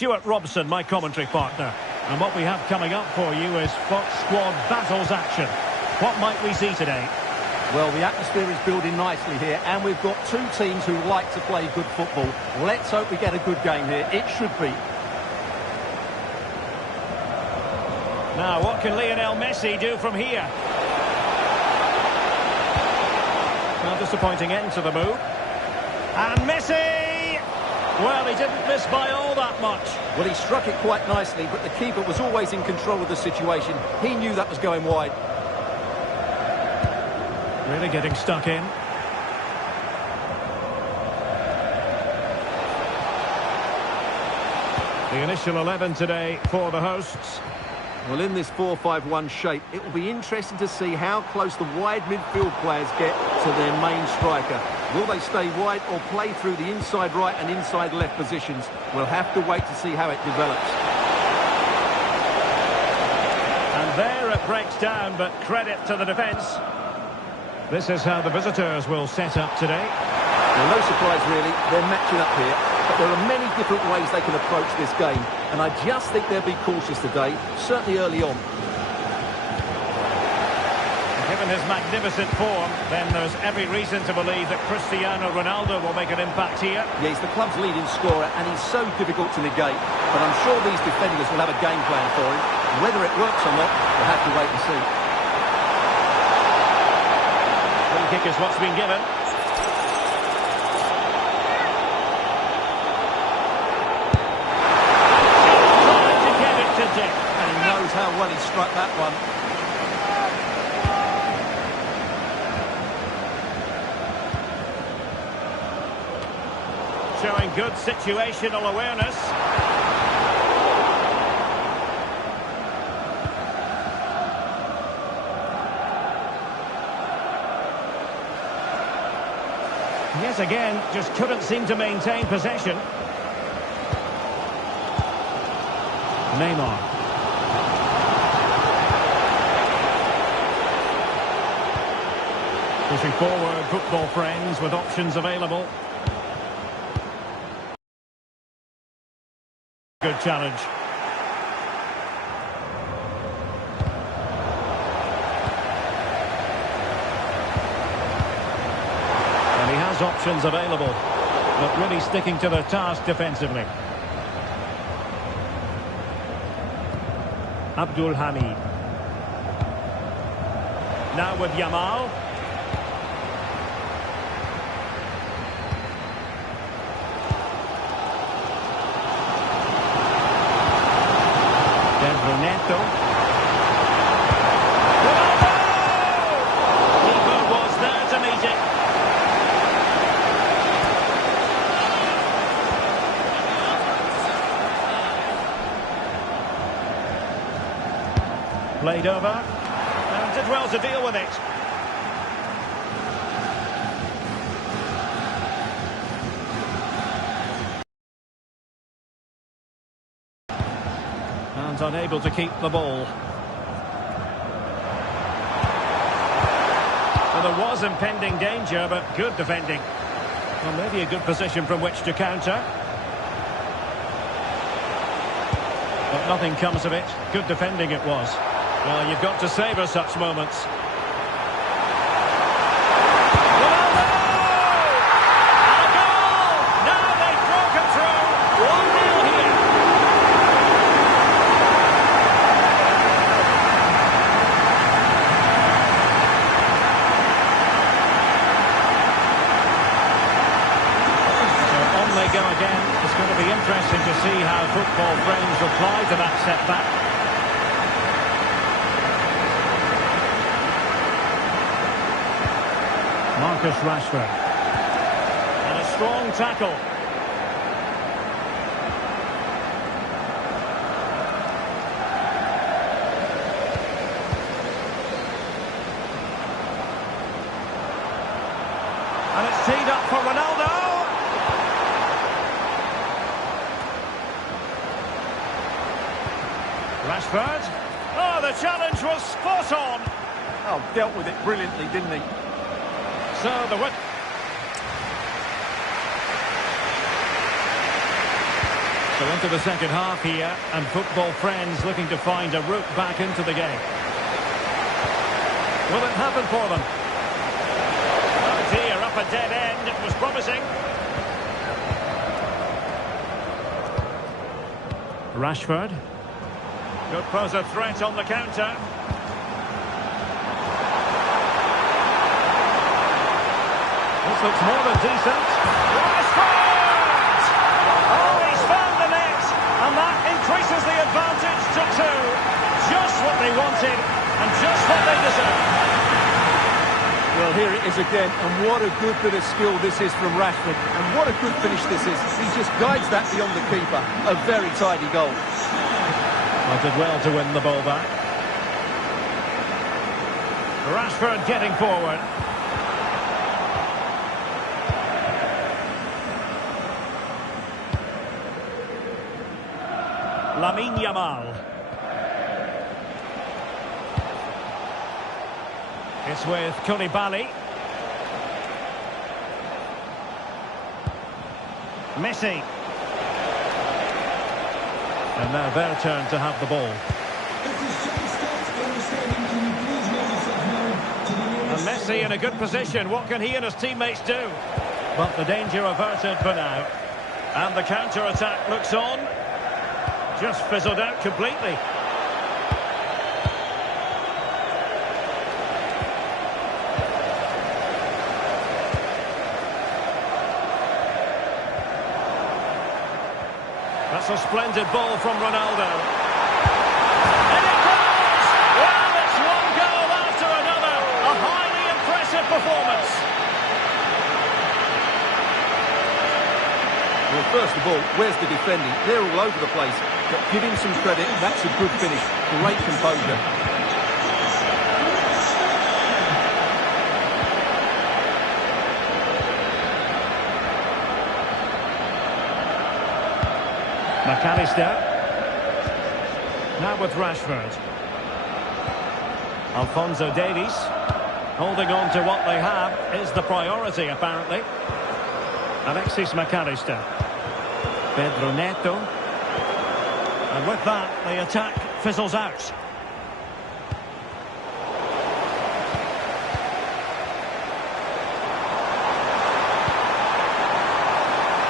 Stuart Robson, my commentary partner. And what we have coming up for you is Fox Squad Battles action. What might we see today? Well, the atmosphere is building nicely here, and we've got two teams who like to play good football. Let's hope we get a good game here. It should be. Now, what can Lionel Messi do from here? Well, disappointing end to the move. And Messi! Well, he didn't miss by all that much. Well, he struck it quite nicely, but the keeper was always in control of the situation. He knew that was going wide. Really getting stuck in. The initial 11 today for the hosts. Well, in this 4-5-1 shape, it will be interesting to see how close the wide midfield players get to their main striker. Will they stay wide or play through the inside right and inside left positions? We'll have to wait to see how it develops. And there it breaks down, but credit to the defence. This is how the visitors will set up today. Well, no surprise really, they're matching up here, but there are many different ways they can approach this game, and I just think they'll be cautious today, certainly early on. Given his magnificent form, then there's every reason to believe that Cristiano Ronaldo will make an impact here. Yeah, he's the club's leading scorer, and he's so difficult to negate, but I'm sure these defenders will have a game plan for him. Whether it works or not, we'll have to wait and see. Free kick is what's been given. And he knows how well he struck that one. Showing good situational awareness. Yet again, just couldn't seem to maintain possession. Neymar. Pushing forward, football friends with options available. Good challenge. And he has options available, but really sticking to the task defensively. Abdul Hamid. Now with Yamal. Neto. Keeper was there to meet it. Played over and did well to deal with it. And unable to keep the ball. Well, there was impending danger, but good defending. Well, maybe a good position from which to counter. But nothing comes of it. Good defending it was. Well, you've got to savour such moments. Go again. It's going to be interesting to see how football friends reply to that setback. Marcus Rashford. And a strong tackle. And it's teed up for Ronaldo. Rashford. Oh, the challenge was spot on. Oh, dealt with it brilliantly, didn't he? So the win. So into the second half here, and football friends looking to find a route back into the game. Will it happen for them? Oh dear, up a dead end. It was promising. Rashford. Could pose a threat on the counter. This looks more than decent. Rashford! Oh, he's found the net! And that increases the advantage to 2. Just what they wanted, and just what they deserve. Well, here it is again, and what a good bit of skill this is from Rashford. And what a good finish this is. He just guides that beyond the keeper. A very tidy goal. Well, did well to win the ball back. Rashford getting forward. Lamine Yamal. It's with Koulibaly. Messi. And now their turn to have the ball. And Messi in a good position. What can he and his teammates do? But the danger averted for now. And the counter-attack looks on. Just fizzled out completely. That's a splendid ball from Ronaldo. And it goes! Well, it's one goal after another. A highly impressive performance. Well, first of all, where's the defending? They're all over the place. But give him some credit. That's a good finish. Great composure. McAllister. Now with Rashford. Alphonso Davies. Holding on to what they have is the priority, apparently. Alexis McAllister. Pedro Neto. And with that, the attack fizzles out.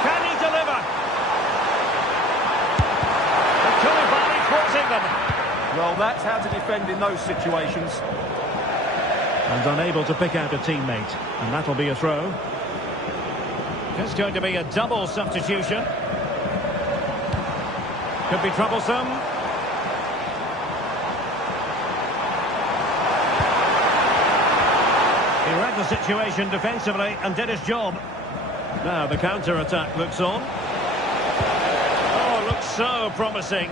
Can he deliver? And Koulibaly forcing them. Well, that's how to defend in those situations. And unable to pick out a teammate. And that'll be a throw. It's going to be a double substitution. Could be troublesome. He read the situation defensively and did his job. Now the counter-attack looks on. Oh, looks so promising.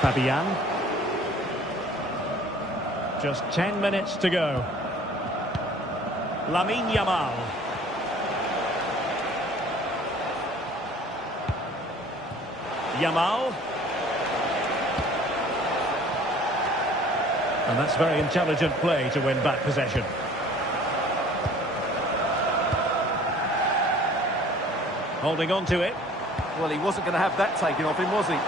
Fabian. Just 10 minutes to go. Lamine Yamal. Yamal. And that's very intelligent play to win back possession. Holding on to it. Well, he wasn't going to have that taken off him, was he?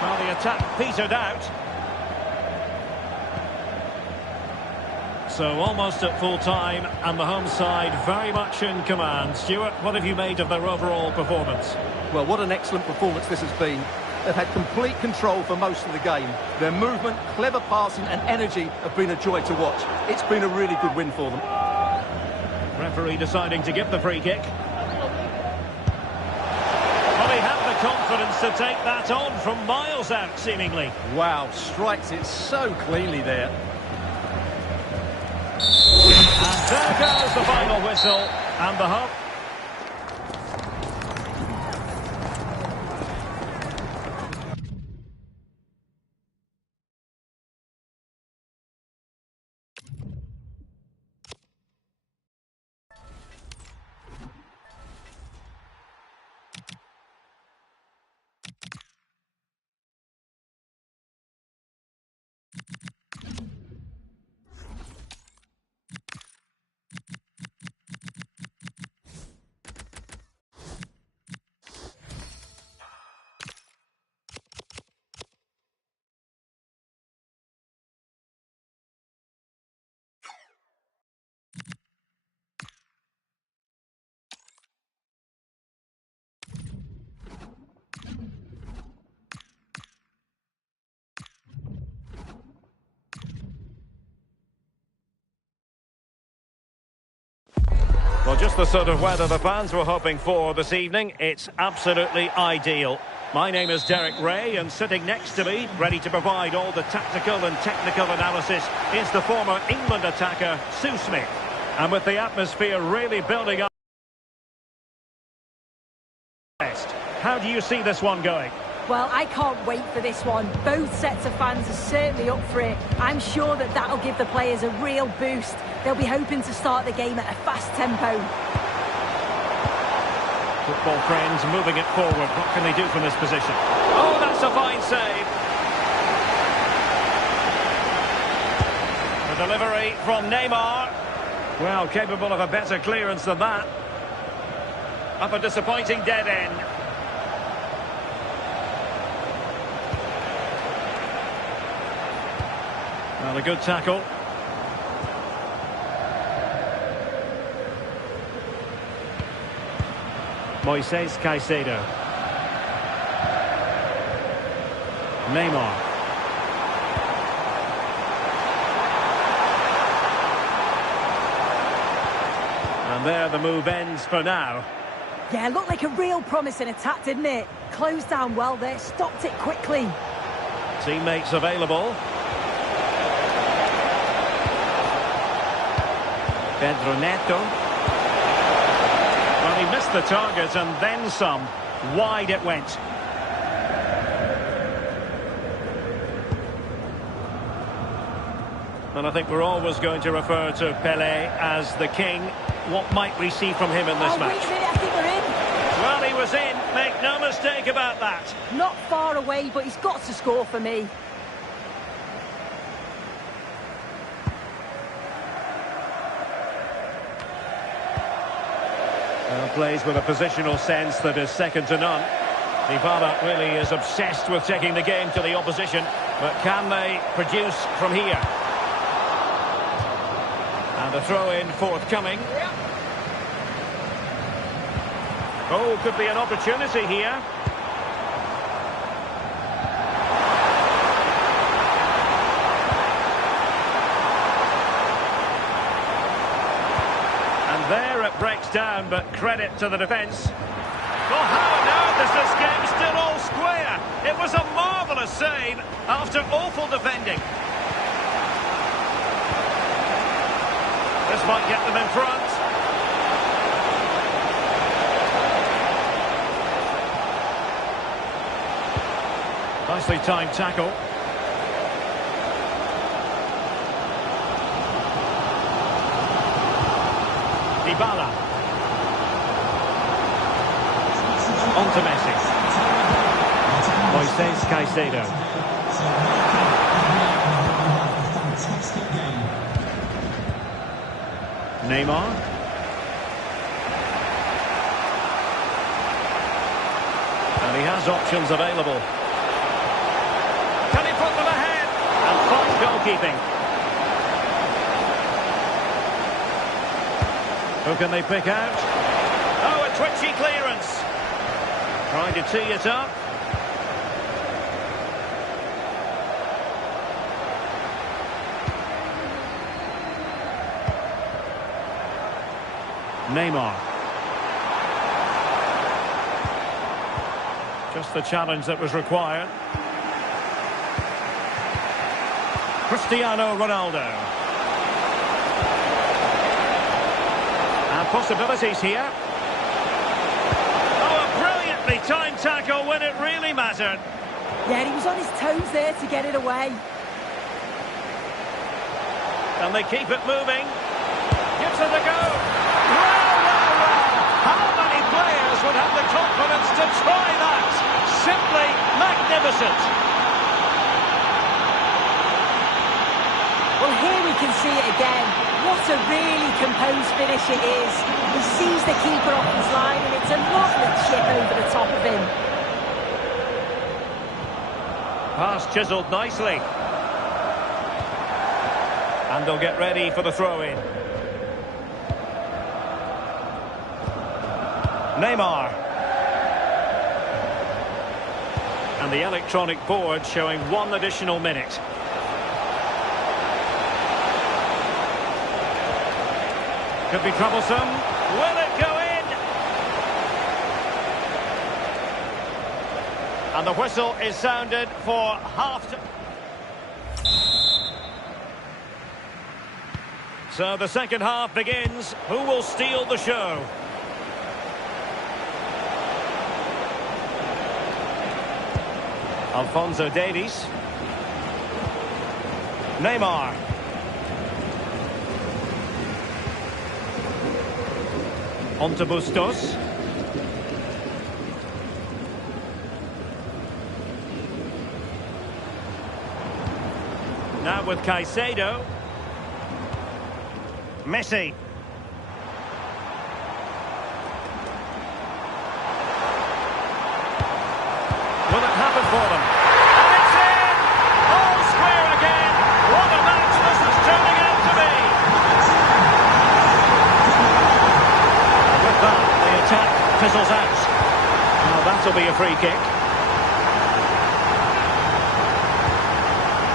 Well, the attack petered out. So almost at full time, and the home side very much in command. Stuart, what have you made of their overall performance? Well, what an excellent performance this has been. They've had complete control for most of the game. Their movement, clever passing and energy have been a joy to watch. It's been a really good win for them. Referee deciding to give the free kick. Well, he had the confidence to take that on from miles out, seemingly. Wow, strikes it so cleanly there. And there goes the final whistle, and the home Well, just the sort of weather the fans were hoping for this evening. It's absolutely ideal. My name is Derek Ray, and sitting next to me, ready to provide all the tactical and technical analysis, is the former England attacker, Sue Smith. And with the atmosphere really building up, how do you see this one going? Well, I can't wait for this one. Both sets of fans are certainly up for it. I'm sure that that'll give the players a real boost. They'll be hoping to start the game at a fast tempo. Football friends moving it forward. What can they do from this position? Oh, that's a fine save. The delivery from Neymar. Well, capable of a better clearance than that. Up a disappointing dead end. Well, a good tackle. Moises Caicedo. Neymar. And there the move ends for now. Yeah, looked like a real promising attack, didn't it? Closed down well there, stopped it quickly. Teammates available. Pedro Neto. Well, he missed the target and then some. Wide it went. And I think we're always going to refer to Pelé as the king. What might we see from him in this match? Wait a minute, I think we're in. Well, he was in. Make no mistake about that. Not far away, but he's got to score for me. Plays with a positional sense that is second to none. Dybala really is obsessed with taking the game to the opposition, but can they produce from here? And a throw-in forthcoming. Oh, could be an opportunity here. There it breaks down, but credit to the defence. Well, how on earth is this game still all square? It was a marvellous save after awful defending. This might get them in front. Nicely timed tackle. Dybala. On to Messi. Moises Caicedo. Neymar. And he has options available. Can he put them ahead? And fine goalkeeping. Who can they pick out? Oh, a twitchy clearance. Trying to tee it up. Neymar. Just the challenge that was required. Cristiano Ronaldo. Possibilities here. Oh, a brilliantly timed tackle when it really mattered. Yeah, he was on his toes there to get it away. And they keep it moving. Gives it a go. Well. How many players would have the confidence to try that? Simply magnificent. Well, here we can see it again. What a really composed finish it is. He sees the keeper off his line and it's a lovely chip over the top of him. Pass chiselled nicely. And they'll get ready for the throw-in. Neymar. And the electronic board showing 1 additional minute. Could be troublesome. Will it go in? And the whistle is sounded for half-time. So the second half begins. Who will steal the show? Alphonso Davies. Neymar. On to Bustos. Now with Caicedo. Messi. Will it happen for them? And it's in! All square again! What a match this is turning out to be! With that, the attack fizzles out. Now that'll be a free kick.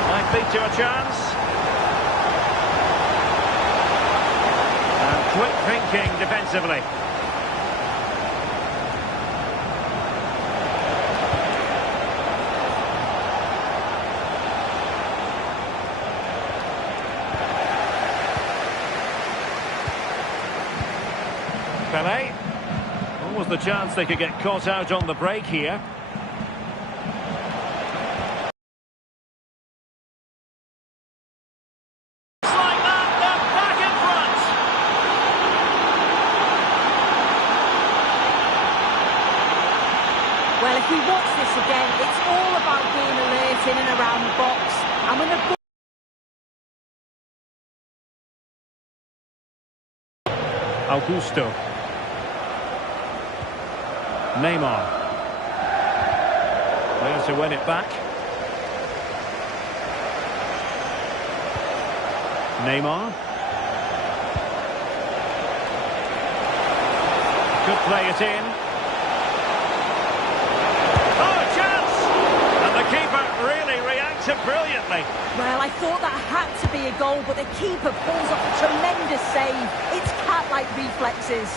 Might lead to a chance. Quick thinking defensively. Pelé. What was the chance they could get caught out on the break here? Well, if we watch this again, it's all about being alert in and around the box. And when the Augusto. Neymar. Where to win it back? Neymar. Could play it in. Brilliantly. Well, I thought that had to be a goal, but the keeper pulls off a tremendous save. It's cat-like reflexes.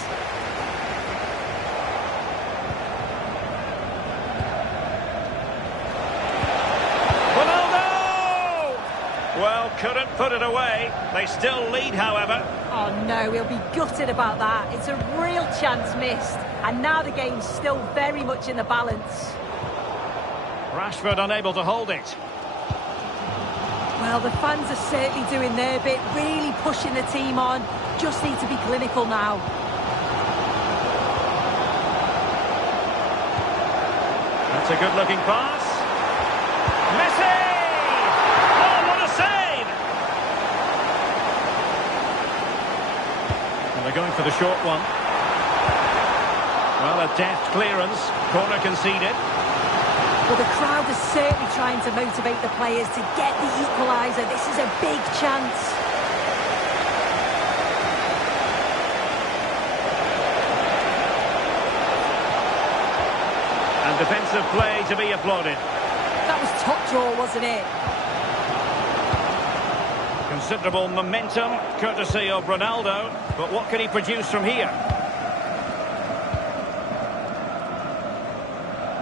Ronaldo! Well, couldn't put it away. They still lead, however. Oh no, he'll be gutted about that. It's a real chance missed. And now the game's still very much in the balance. Rashford unable to hold it. Well, the fans are certainly doing their bit, really pushing the team on. Just need to be clinical now. That's a good-looking pass. Messi! Oh, what a save! And they're going for the short one. Well, a deft clearance. Corner conceded. Well, the crowd is certainly trying to motivate the players to get the equaliser. This is a big chance. And defensive play to be applauded. That was top draw, wasn't it? Considerable momentum, courtesy of Ronaldo. But what can he produce from here?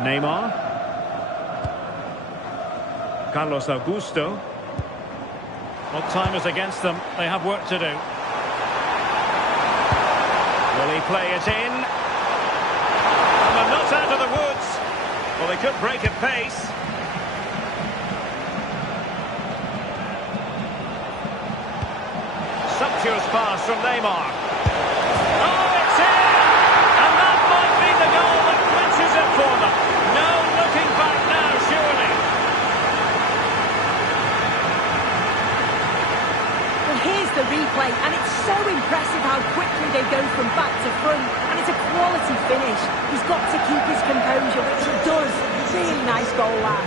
Neymar. Carlos Augusto. Well, time is against them. They have work to do. Will he play it in? And they're not out of the woods. Well, they could break at pace. Sumptuous pass from Neymar. Oh, it's in! And that might be the goal that clinches it for them. No looking back now, surely. Here's the replay, and it's so impressive how quickly they go from back to front, and it's a quality finish. He's got to keep his composure, which he does. Really nice goal, that.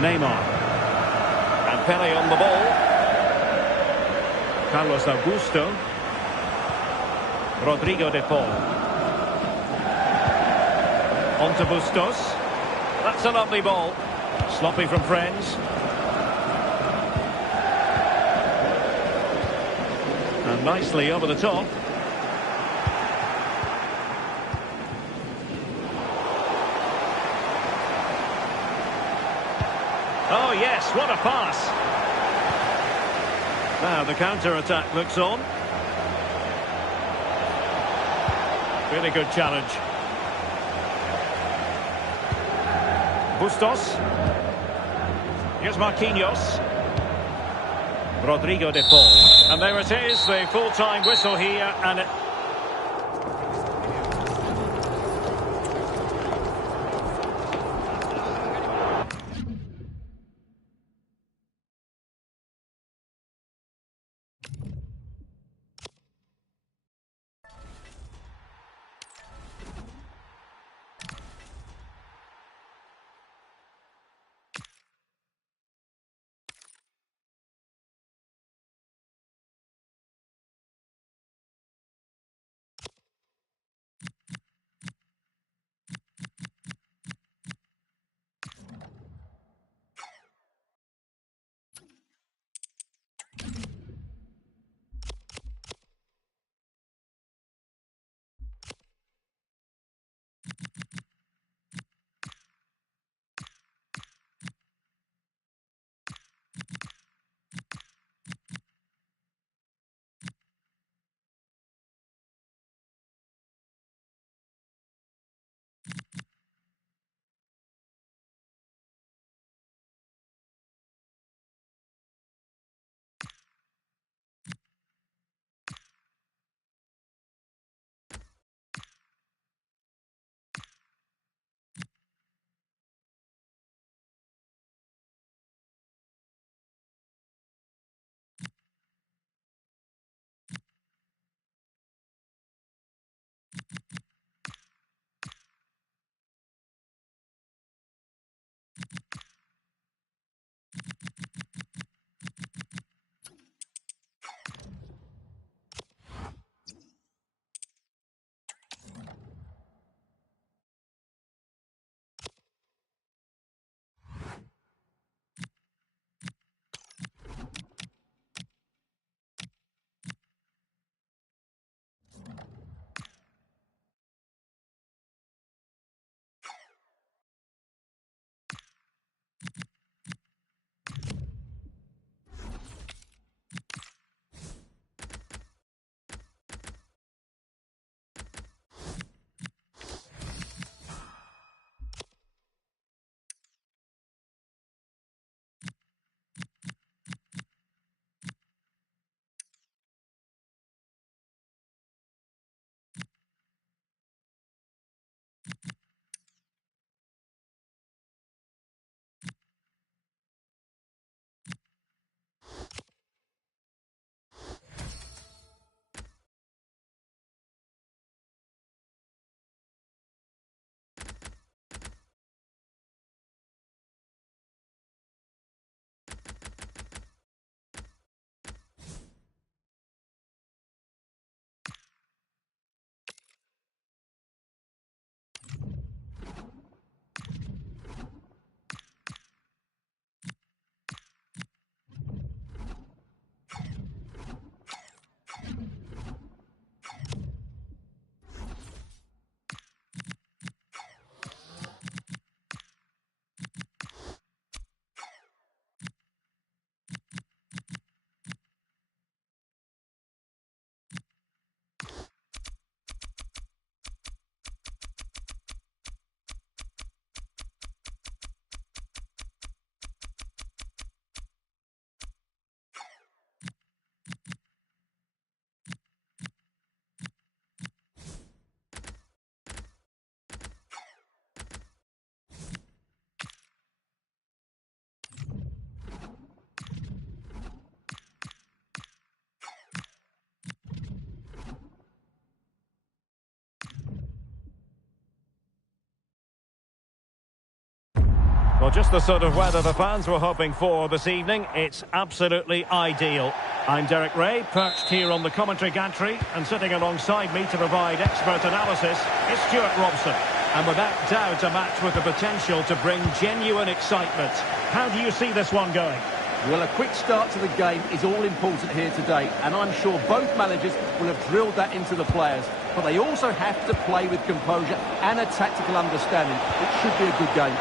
Neymar. And Pelé on the ball. Carlos Augusto. Rodrigo de Paul. On to Bustos. That's a lovely ball. Sloppy from friends. And nicely over the top. what a pass. Now the counter-attack looks on. Really good challenge. Bustos. Here's Marquinhos. Rodrigo de Paul. And there it is, the full-time whistle here, and it... Well, just the sort of weather the fans were hoping for this evening. It's absolutely ideal. I'm Derek Ray, perched here on the commentary gantry, and sitting alongside me to provide expert analysis is Stuart Robson. And without doubt, a match with the potential to bring genuine excitement. How do you see this one going? Well, a quick start to the game is all important here today, and I'm sure both managers will have drilled that into the players. But they also have to play with composure and a tactical understanding. It should be a good game.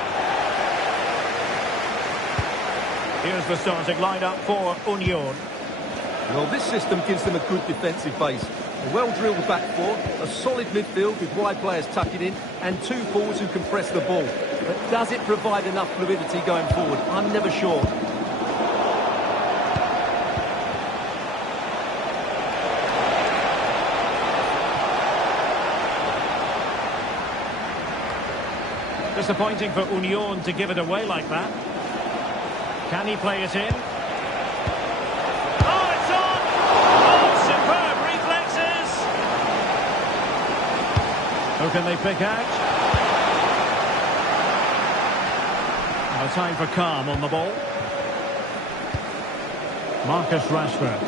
Here's the starting lineup for Union. Well, this system gives them a good defensive base. A well-drilled back four, a solid midfield with wide players tucking in, and two forwards who can press the ball. But does it provide enough fluidity going forward? I'm never sure. Disappointing for Union to give it away like that. Can he play it in? Oh, it's on! Oh, superb reflexes! Who can they pick out? No time for calm on the ball. Marcus Rashford.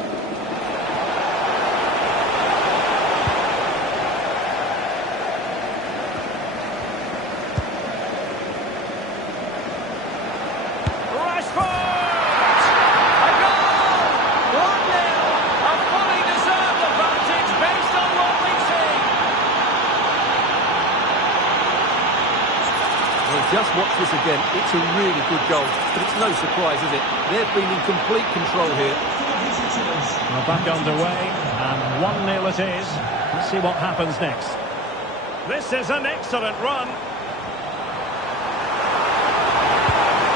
Just watch this again. It's a really good goal, but it's no surprise, is it? They've been in complete control here. We're back underway, and 1-0 it is. Let's see what happens next. This is an excellent run.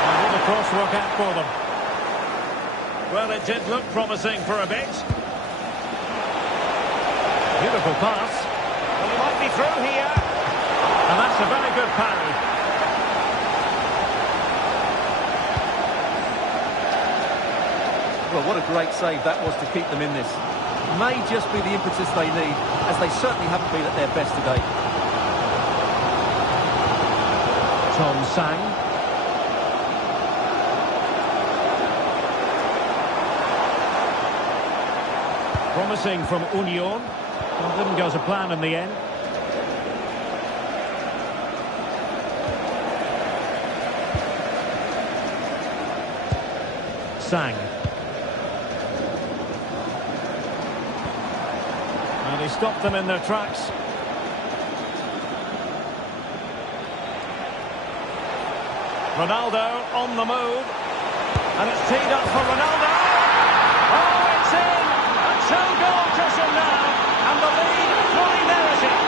And will the cross work out for them? Well, it did look promising for a bit. Beautiful pass. Well, he might be through here. And that's a very good parry. Well, what a great save that was to keep them in this. May just be the impetus they need, as they certainly haven't been at their best today. Tom Sang. Promising from Union. Well, didn't go to plan in the end. Sang. And he stopped them in their tracks. Ronaldo on the move. And it's teed up for Ronaldo. Oh, it's in! A two-goal cushion now. And the lead fully merited.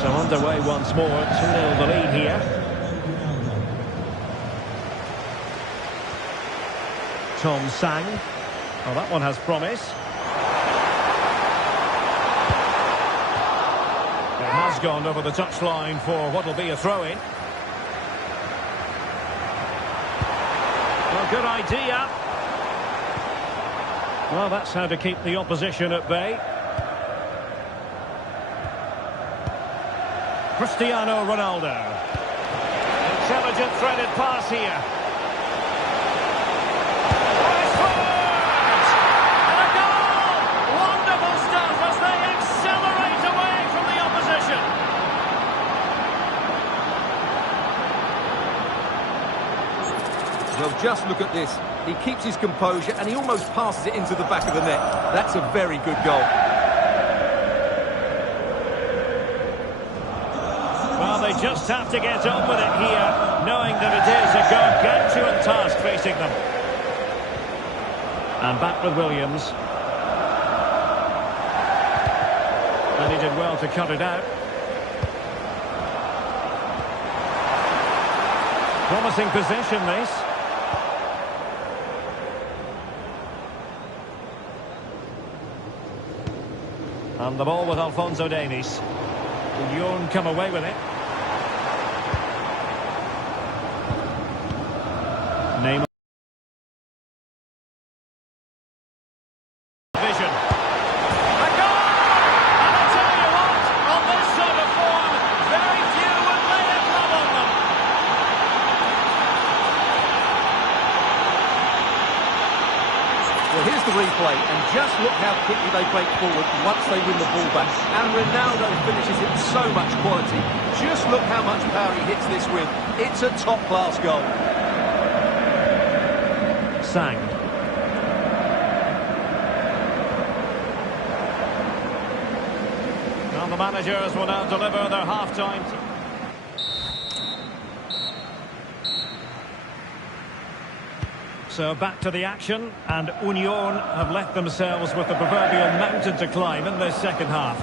So underway once more, 2-0 the lead here. Tom Sang. Oh, that one has promise. It has gone over the touchline for what will be a throw-in. Well, good idea. Well, that's how to keep the opposition at bay. Cristiano Ronaldo. Intelligent threaded pass here. Rashford! And a goal! Wonderful stuff as they accelerate away from the opposition. Well, just look at this. He keeps his composure and he almost passes it into the back of the net. That's a very good goal. Well, they just have to get on with it here, knowing that it is a gargantuan task facing them. And back with Williams. And he did well to cut it out. Promising possession, this. And the ball with Alphonso Davies. Union come away with it. Name vision. A goal! And I tell you what, on this sort of form, very few would lay a glove on them. Well, here's the replay, and just look how quickly they break forward once they win the ball back. And Ronaldo finishes it with so much quality. Just look how much power he hits this with. It's a top-class goal. Sang. Well, the managers will now deliver their half-time. So back to the action, and Union have left themselves with the proverbial mountain to climb in this second half.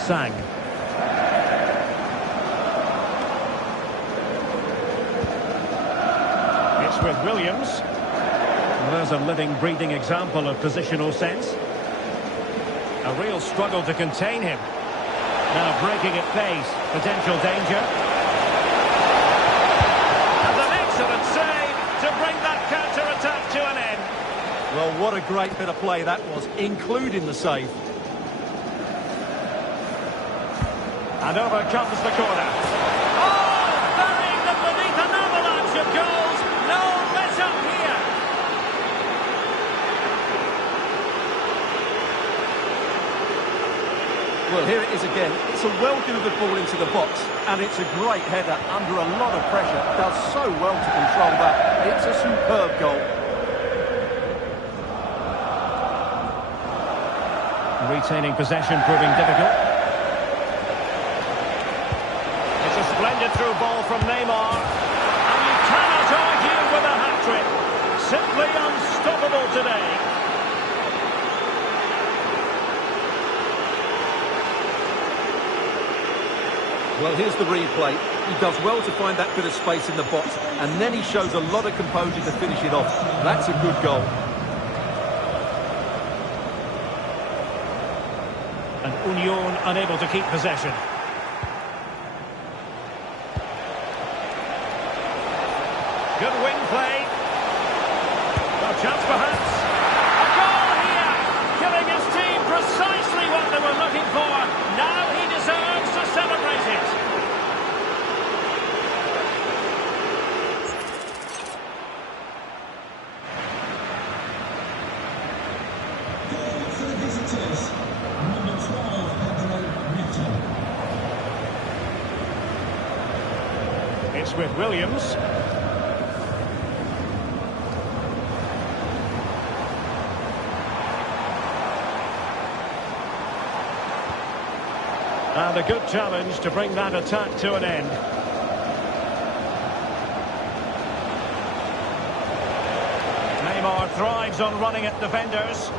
Sang. It's with Williams. Well, there's a living, breathing example of positional sense. A real struggle to contain him. Now breaking at pace, potential danger. And an excellent save to bring that counter-attack to an end. Well, what a great bit of play that was, including the save. And over comes the corner. Oh, burying them beneath an avalanche of goals. No mess up here. Well, here it is again. It's a well-delivered ball into the box, and it's a great header under a lot of pressure. Does so well to control that. It's a superb goal. Retaining possession proving difficult. It's a splendid through ball from Neymar. And you cannot argue with a hat-trick. Simply unstoppable today. Well, here's the replay. He does well to find that bit of space in the box, and then he shows a lot of composure to finish it off. That's a good goal. And Union unable to keep possession. Good wing play. No chance perhaps. A goal here! Giving his team precisely what they were looking for. Now he deserves to celebrate it. Goal for the visitors. Number 12, It's with Williams. And a good challenge to bring that attack to an end. Neymar thrives on running at defenders.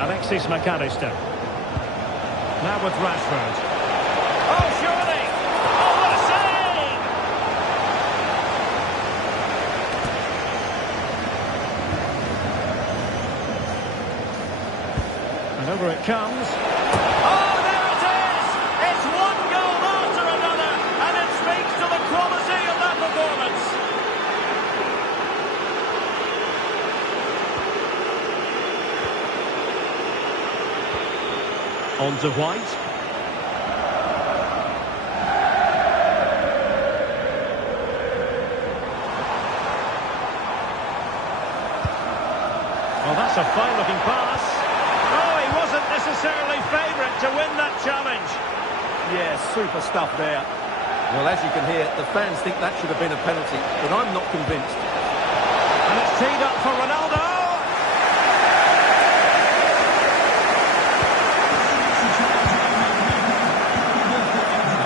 Alexis McAllister. Now with Rashford. Oh, surely! Oh, what a save! And over it comes. Oh, there it is! It's one goal after another, and it speaks to the quality of that performance. On to White. Well, that's a fine-looking pass. Oh, he wasn't necessarily favourite to win that challenge. Yeah, super stuff there. Well, as you can hear, the fans think that should have been a penalty, but I'm not convinced. And it's teed up for Ronaldo.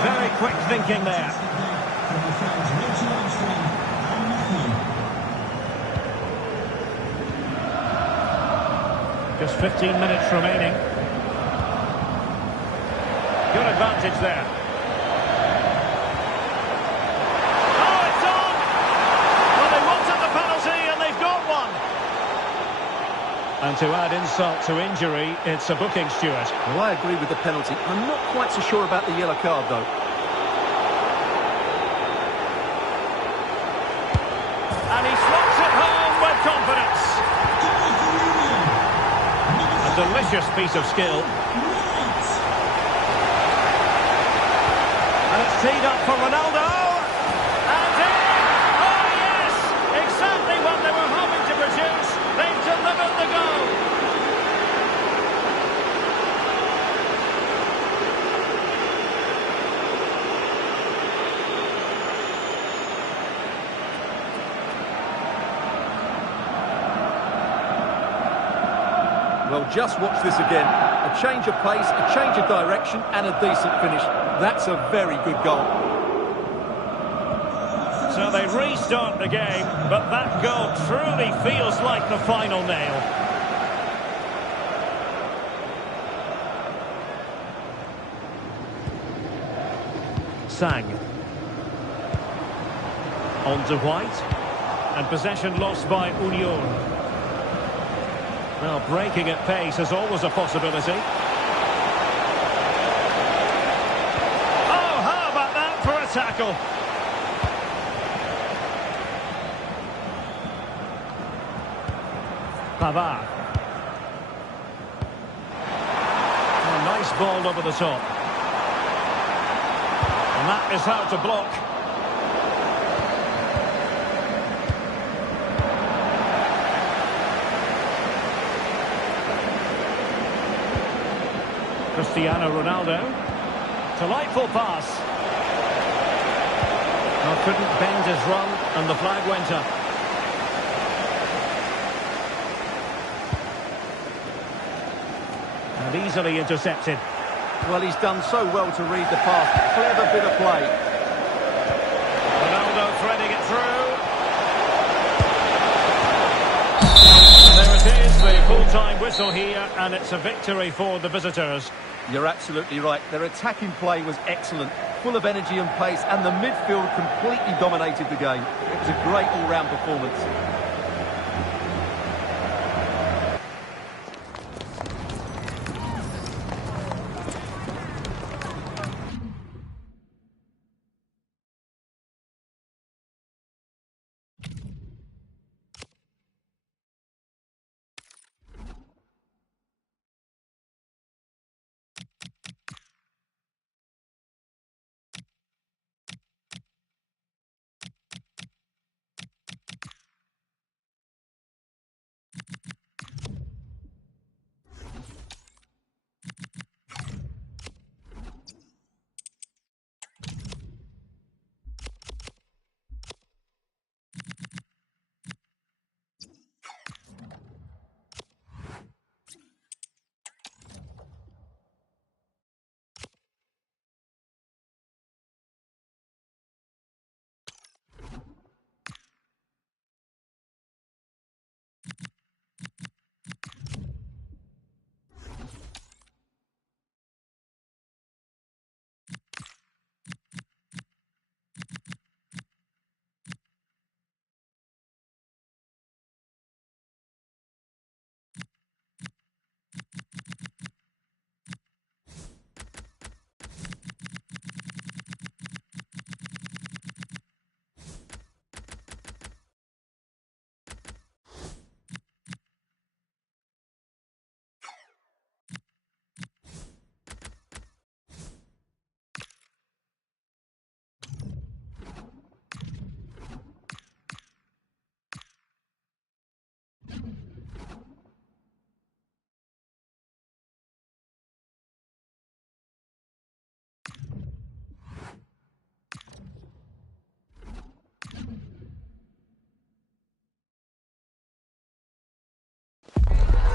Very quick thinking there. Just 15 minutes remaining. Good advantage there. Oh, it's on! Well, they wanted the penalty and they've got one. And to add insult to injury, it's a booking, Stuart. Well, I agree with the penalty. I'm not quite so sure about the yellow card, though. And he slots it home with confidence. A delicious piece of skill. And it's teed up for Ronaldo. And in! Oh, yes! Exactly what they were hoping to produce. They've delivered the goal. Well, just watch this again. A change of pace, a change of direction, and a decent finish. That's a very good goal. So they restart the game, but that goal truly feels like the final nail. Sang. On to White. And possession lost by Union. Well, breaking at pace is always a possibility. Oh, how about that for a tackle? Pavard. A nice ball over the top. And that is how to block. Cristiano Ronaldo. Delightful pass. Well, couldn't bend his run, and the flag went up. And easily intercepted. Well, he's done so well to read the pass. Clever bit of play. Ronaldo threading it through. And there it is, the full-time whistle here, and it's a victory for the visitors. You're absolutely right. Their attacking play was excellent, full of energy and pace, and the midfield completely dominated the game. It was a great all-round performance.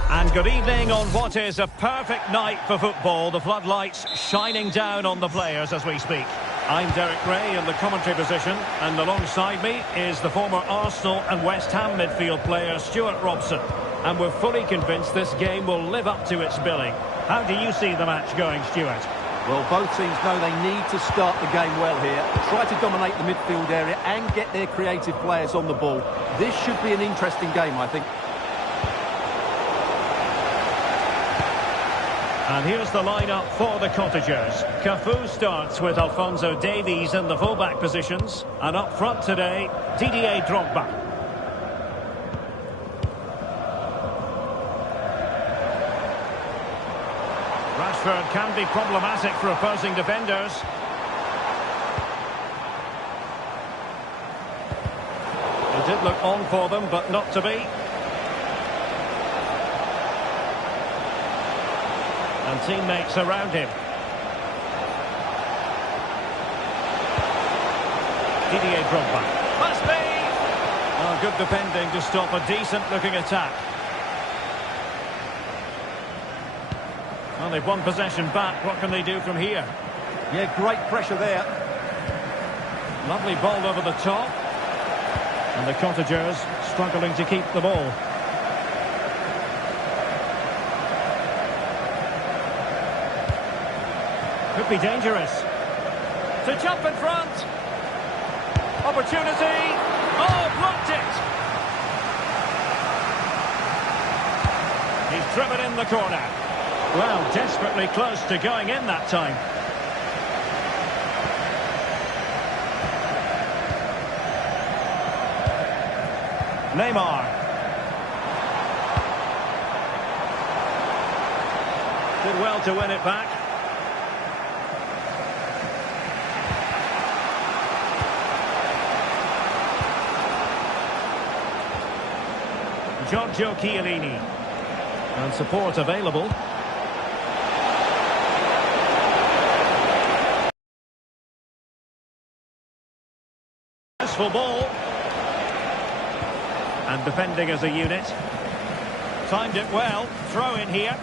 And good evening on what is a perfect night for football. The floodlights shining down on the players as we speak. I'm Derek Ray in the commentary position, and alongside me is the former Arsenal and West Ham midfield player Stuart Robson. And we're fully convinced this game will live up to its billing. How do you see the match going, Stuart? Well, both teams know they need to start the game well here, try to dominate the midfield area and get their creative players on the ball. This should be an interesting game, I think. And here's the lineup for the Cottagers. Cafu starts with Alphonso Davies in the fullback positions. And up front today, Didier Drogba. Rashford can be problematic for opposing defenders. It did look on for them, but not to be. And teammates around him. Didier Drogba. Must be! Oh, good defending to stop a decent-looking attack. Well, they've won possession back. What can they do from here? Yeah, great pressure there. Lovely ball over the top. And the Cottagers struggling to keep the ball. Could be dangerous. To jump in front. Opportunity. Oh, blocked it. He's driven in the corner. Well, desperately close to going in that time. Neymar. Did well to win it back. Giorgio Chiellini. And support available. Successful ball. And defending as a unit. Timed it well. Throw in here.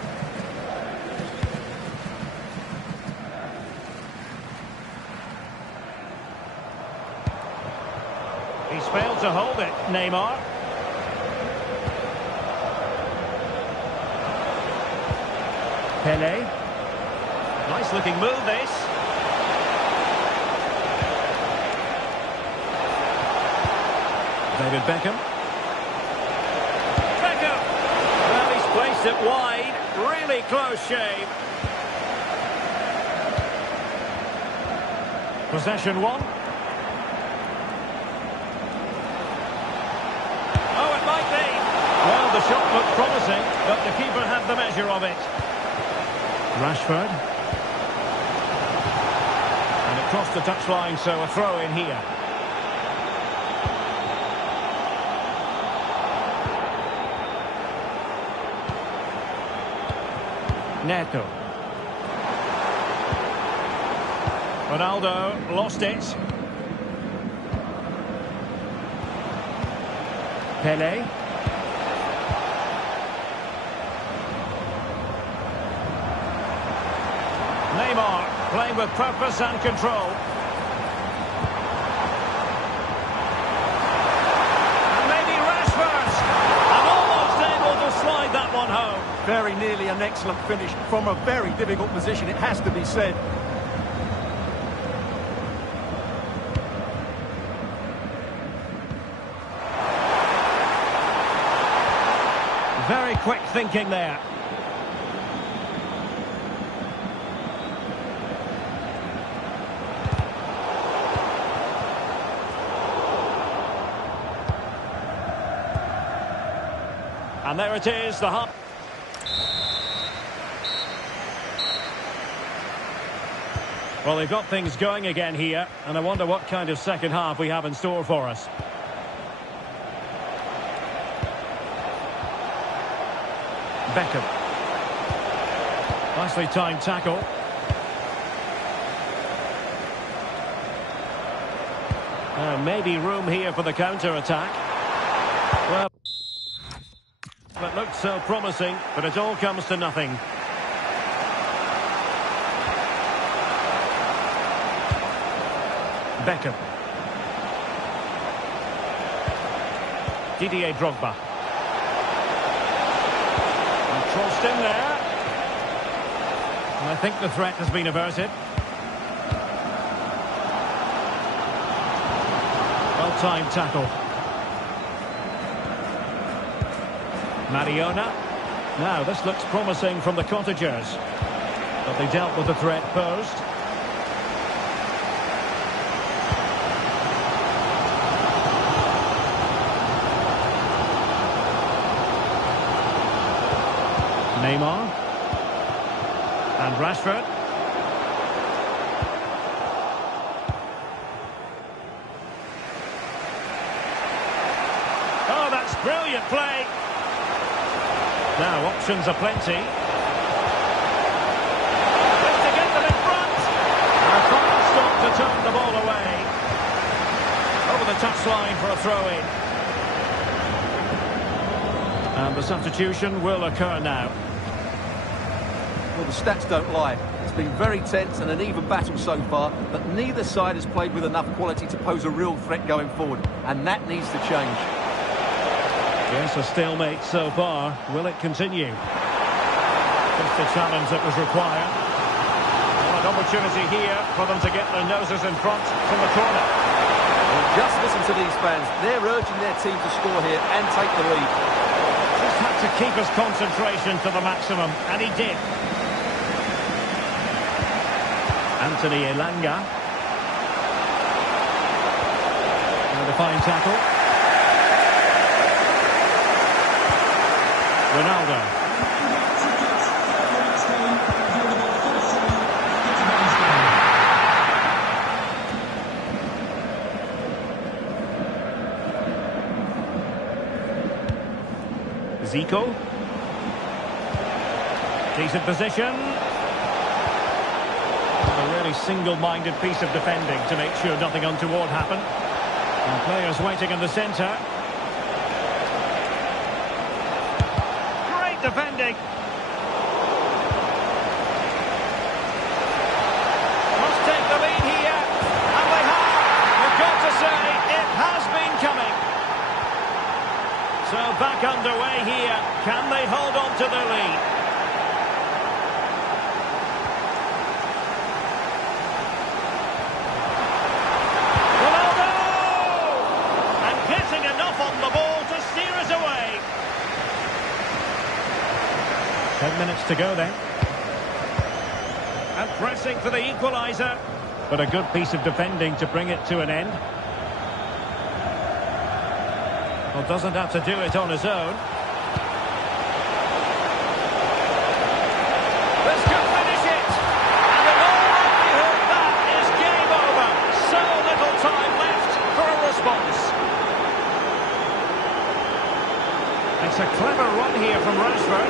He's failed to hold it, Neymar. Pele. Nice looking move, this. David Beckham. Beckham! Well, he's placed it wide. Really close shave. Possession one. Oh, it might be. Well, the shot looked promising, but the keeper had the measure of it. Rashford. And it crossed the touchline, so a throw in here. Neto. Ronaldo lost it. Pele. Neymar playing with purpose and control. And maybe Rashford. And almost able to slide that one home. Very nearly an excellent finish from a very difficult position, it has to be said. Very quick thinking there. And there it is, the half. Well, they've got things going again here, and I wonder what kind of second half we have in store for us. Beckham. Nicely timed tackle. Maybe room here for the counter-attack. Well, that looked so promising, but it all comes to nothing. Beckham. Didier Drogba. And crossed in there. And I think the threat has been averted. Well-timed tackle. Mariona. Now, this looks promising from the Cottagers. But they dealt with the threat posed. Neymar. And Rashford. Oh, that's brilliant play. Now, options are plenty. Just to get them in front. And a final stop to turn the ball away. Over the touchline for a throw-in. And the substitution will occur now. Well, the stats don't lie. It's been very tense and an even battle so far, but neither side has played with enough quality to pose a real threat going forward, and that needs to change. Yes, a stalemate so far. Will it continue? Just the challenge that was required. Well, an opportunity here for them to get their noses in front from the corner. Well, just listen to these fans. They're urging their team to score here and take the lead. Just had to keep his concentration to the maximum, and he did. Anthony Elanga. And a fine tackle. Ronaldo. Zico. Decent position. A really single-minded piece of defending to make sure nothing untoward happened. And players waiting in the centre. Great defending. Must take the lead here. And they have. You've got to say, it has been coming. So back underway here. Can they hold on to their lead? Ronaldo! And getting enough on the ball to steer us away. 10 minutes to go then. And pressing for the equaliser. But a good piece of defending to bring it to an end. Well, doesn't have to do it on his own. This could finish it. And in all likelihood, that is game over. So little time left for a response. It's a clever run here from Rashford.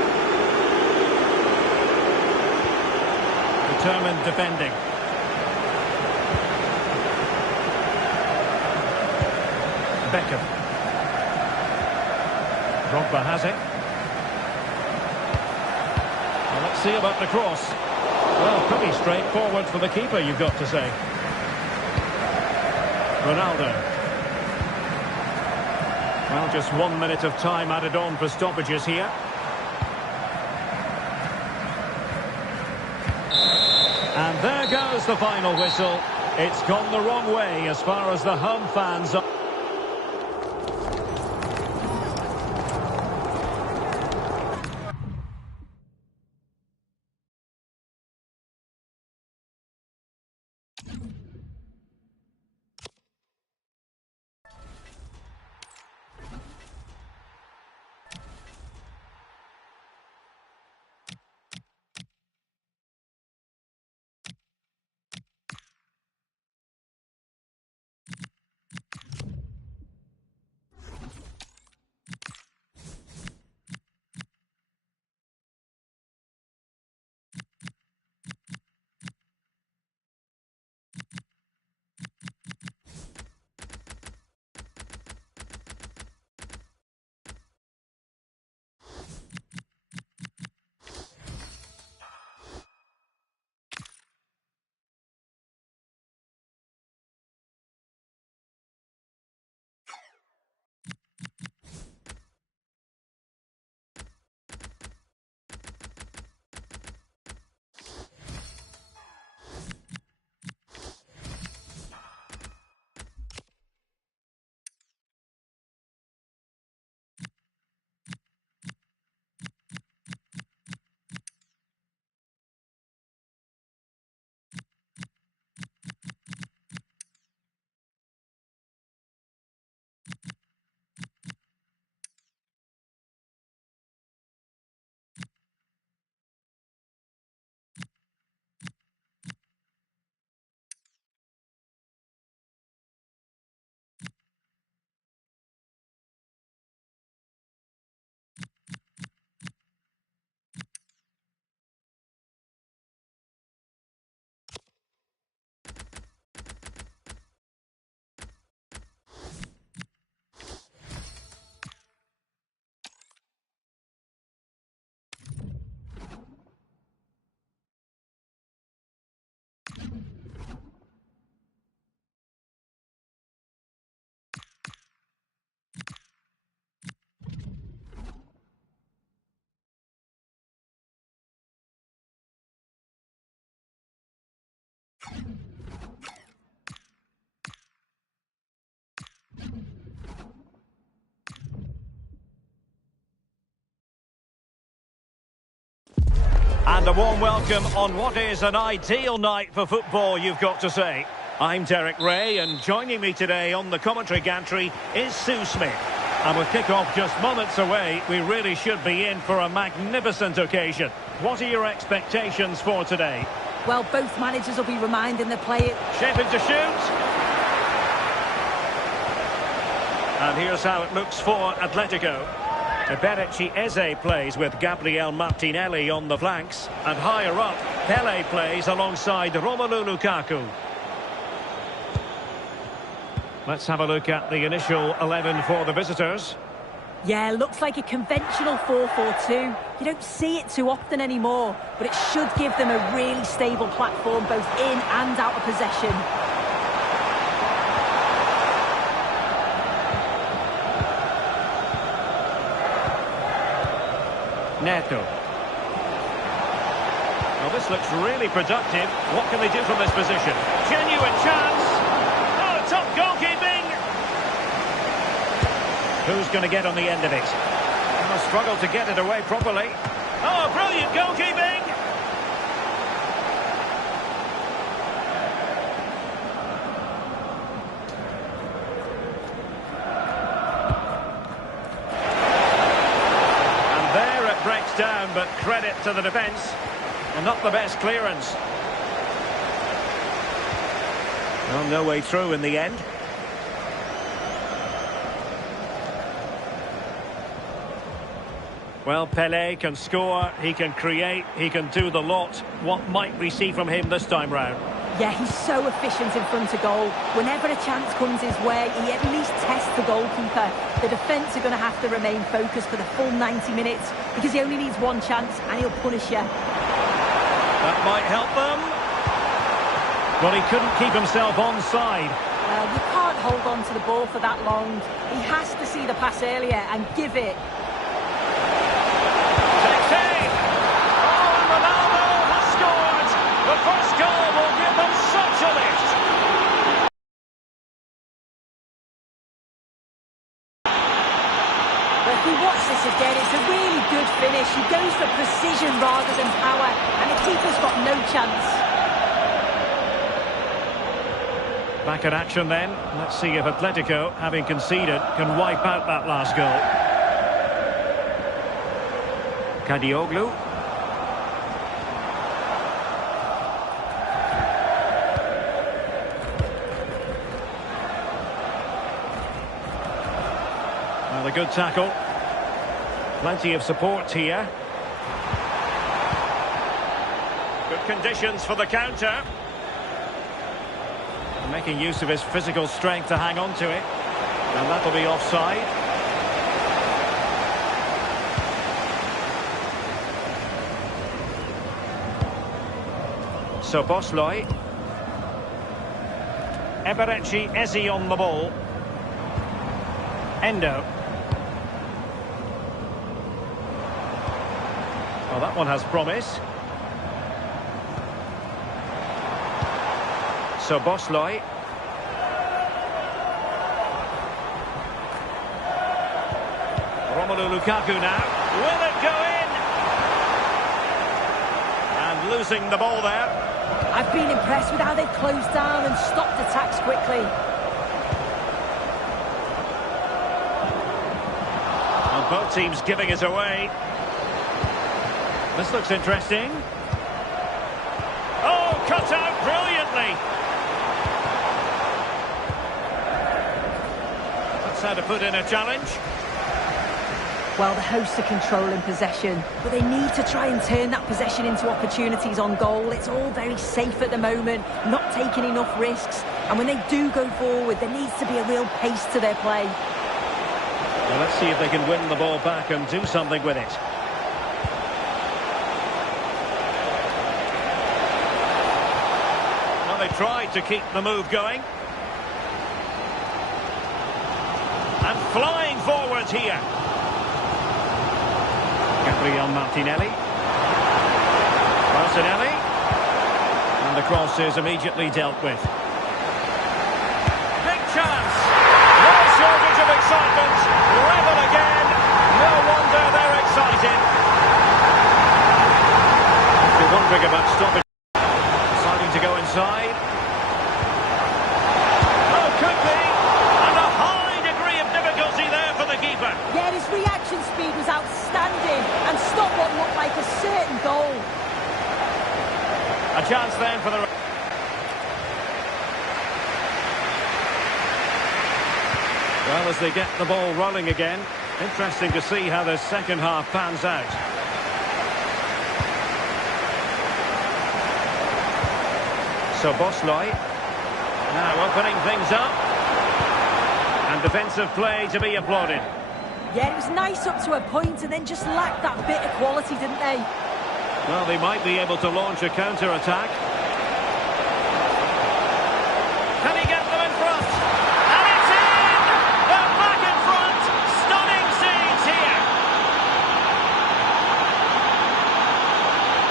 Determined defending. Beckham. Drogba has it. Well, let's see about the cross. Well, pretty straightforward for the keeper, you've got to say. Ronaldo. Well, just 1 minute of time added on for stoppages here. And there goes the final whistle. It's gone the wrong way as far as the home fans are. And a warm welcome on what is an ideal night for football, you've got to say. I'm Derek Ray, and joining me today on the commentary gantry is Sue Smith. And with kick-off just moments away, we really should be in for a magnificent occasion. What are your expectations for today? Well, both managers will be reminding the players. Shaping to shoot. And here's how it looks for Atletico. FC26 plays with Gabriel Martinelli on the flanks. And higher up, Pele plays alongside Romelu Lukaku. Let's have a look at the initial 11 for the visitors. Yeah, looks like a conventional 4-4-2. You don't see it too often anymore, but it should give them a really stable platform both in and out of possession. Neto. Well, this looks really productive. What can they do from this position? Genuine chance. Oh, top goalkeeping. Who's going to get on the end of it? They'll struggle to get it away properly. Oh, brilliant goalkeeping. And there it breaks down, but credit to the defence. And not the best clearance. Well, no way through in the end. Well, Pele can score, he can create, he can do the lot. What might we see from him this time round? Yeah, he's so efficient in front of goal. Whenever a chance comes his way, he at least tests the goalkeeper. The defence are going to have to remain focused for the full 90 minutes because he only needs one chance and he'll punish you. That might help them. Well, he couldn't keep himself onside. You can't hold on to the ball for that long. He has to see the pass earlier and give it. The first goal will give them such a lift. Well, if we watch this again, it's a really good finish. He goes for precision rather than power, and the keeper's got no chance. Back in action then. Let's see if Atletico, having conceded, can wipe out that last goal. Kadioglu. A good tackle. Plenty of support here. Good conditions for the counter. Making use of his physical strength to hang on to it. And that'll be offside. So Bosloi. FC26 on the ball. Endo. Well, that one has promise. So Bosloi. Romelu Lukaku now. Will it go in? And losing the ball there. I've been impressed with how they've closed down and stopped attacks quickly. Well, both teams giving it away. This looks interesting. Oh, cut out brilliantly. That's how to put in a challenge. Well, the hosts are controlling possession, but they need to try and turn that possession into opportunities on goal. It's all very safe at the moment, not taking enough risks. And when they do go forward, there needs to be a real pace to their play. Well, let's see if they can win the ball back and do something with it. They tried to keep the move going. And flying forwards here. Gabriel Martinelli. Martinelli. And the cross is immediately dealt with. Big chance. No shortage of excitement. Level again. No wonder they're excited. but stoppage. Deciding to go inside. Oh, could be. And a high degree of difficulty there for the keeper. Yeah, his reaction speed was outstanding and stopped what looked like a certain goal. A chance then for the... Well, as they get the ball rolling again, interesting to see how the second half pans out. So Bosloy, now opening things up. And defensive play to be applauded. Yeah, it was nice up to a point and then just lacked that bit of quality, didn't they? Well, they might be able to launch a counter-attack. Can he get them in front? And it's in! They're back in front! Stunning scenes here!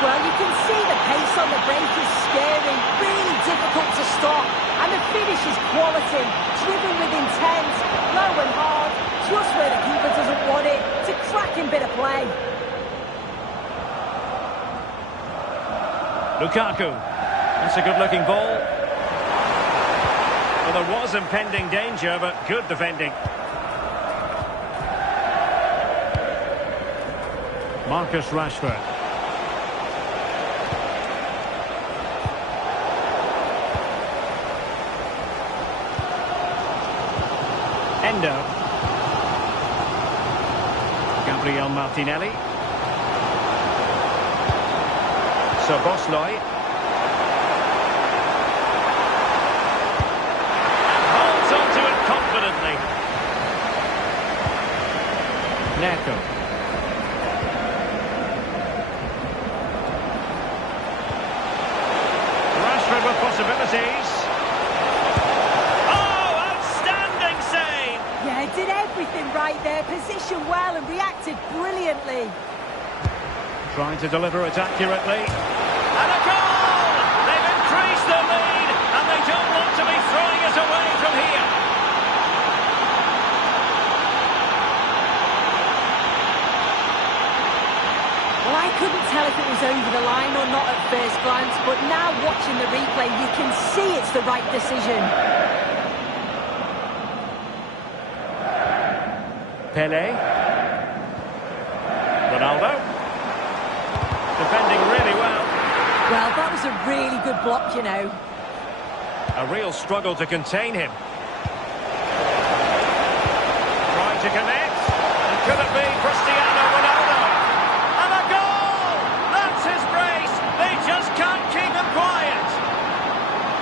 Well, you can see the pace on the break is scary, really difficult to stop. And the finish is quality, driven with intent, low and hard, just where the keeper doesn't want it. It's a cracking bit of play. Lukaku. That's a good-looking ball. Well, there was impending danger, but good defending. Marcus Rashford. Endo. Gabriel Martinelli. So Bosloy. And holds onto it confidently. Neto. Rashford with possibilities. Oh, outstanding save! Yeah, did everything right there, positioned well and reacted brilliantly. Trying to deliver it accurately. And a goal! They've increased their lead, and they don't want to be throwing it away from here. Well, I couldn't tell if it was over the line or not at first glance, but now watching the replay, you can see it's the right decision. Pele. Ronaldo. Defending really well. Well, that was a really good block, you know. A real struggle to contain him. Trying to connect. And could it be Cristiano Ronaldo? And a goal! That's his brace. They just can't keep him quiet.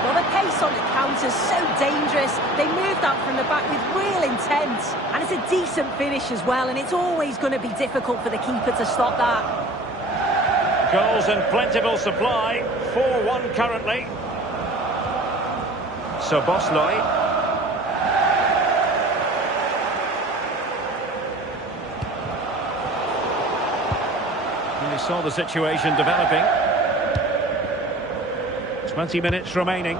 Well, the pace on the counter's so dangerous. They moved out from the back with real intent. And it's a decent finish as well, and it's always going to be difficult for the keeper to stop that. Goals in plentiful supply. 4-1 currently. So Bosloy. Really saw the situation developing. 20 minutes remaining.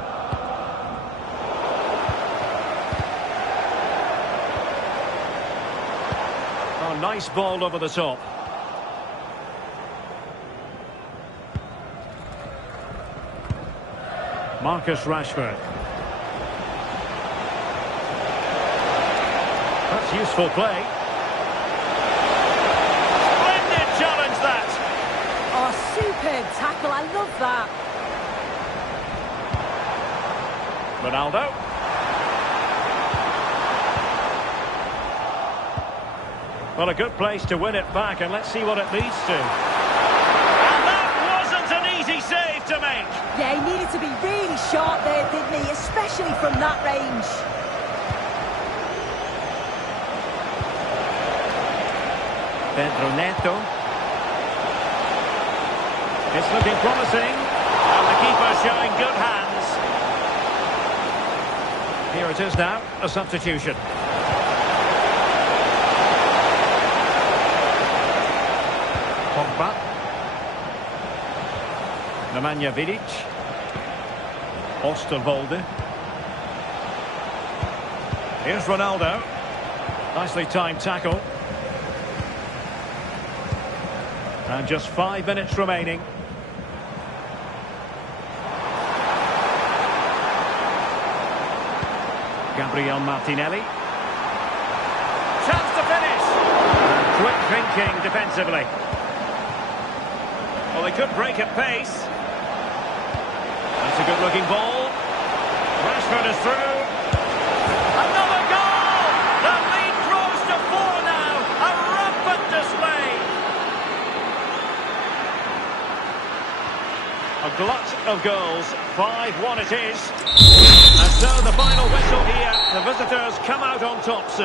Oh, nice ball over the top. Marcus Rashford. That's useful play. Splendid challenge, that. Oh, superb tackle. I love that. Ronaldo. Well, a good place to win it back, and let's see what it leads to. And that wasn't an easy save to make. Yeah, he needed to be really sharp there, didn't he? Especially from that range. Pedro Neto. It's looking promising. And the keeper showing good hands. Here it is now, a substitution. Pogba. Nemanja Vidic. Osterwolde. Here's Ronaldo. Nicely timed tackle. And just 5 minutes remaining. Gabriel Martinelli. Chance to finish. And quick thinking defensively. Well, they could break at pace. That's a good-looking ball. Rashford is through. Another goal! The lead grows to 4 now. A rampant display. A glut of goals. 5-1 it is. And so the final whistle here. The visitors come out on top, Sue.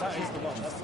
That is the one. That's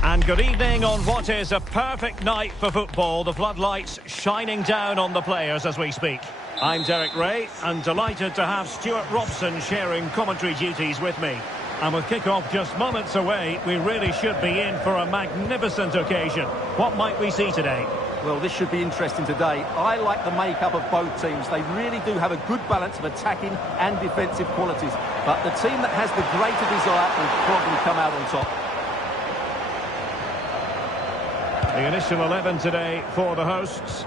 And good evening on what is a perfect night for football. The floodlights shining down on the players as we speak. I'm Derek Ray and delighted to have Stuart Robson sharing commentary duties with me. And with kick-off just moments away, we really should be in for a magnificent occasion. What might we see today? Well, this should be interesting today. I like the makeup of both teams. They really do have a good balance of attacking and defensive qualities. But the team that has the greater desire will probably come out on top. The initial 11 today for the hosts.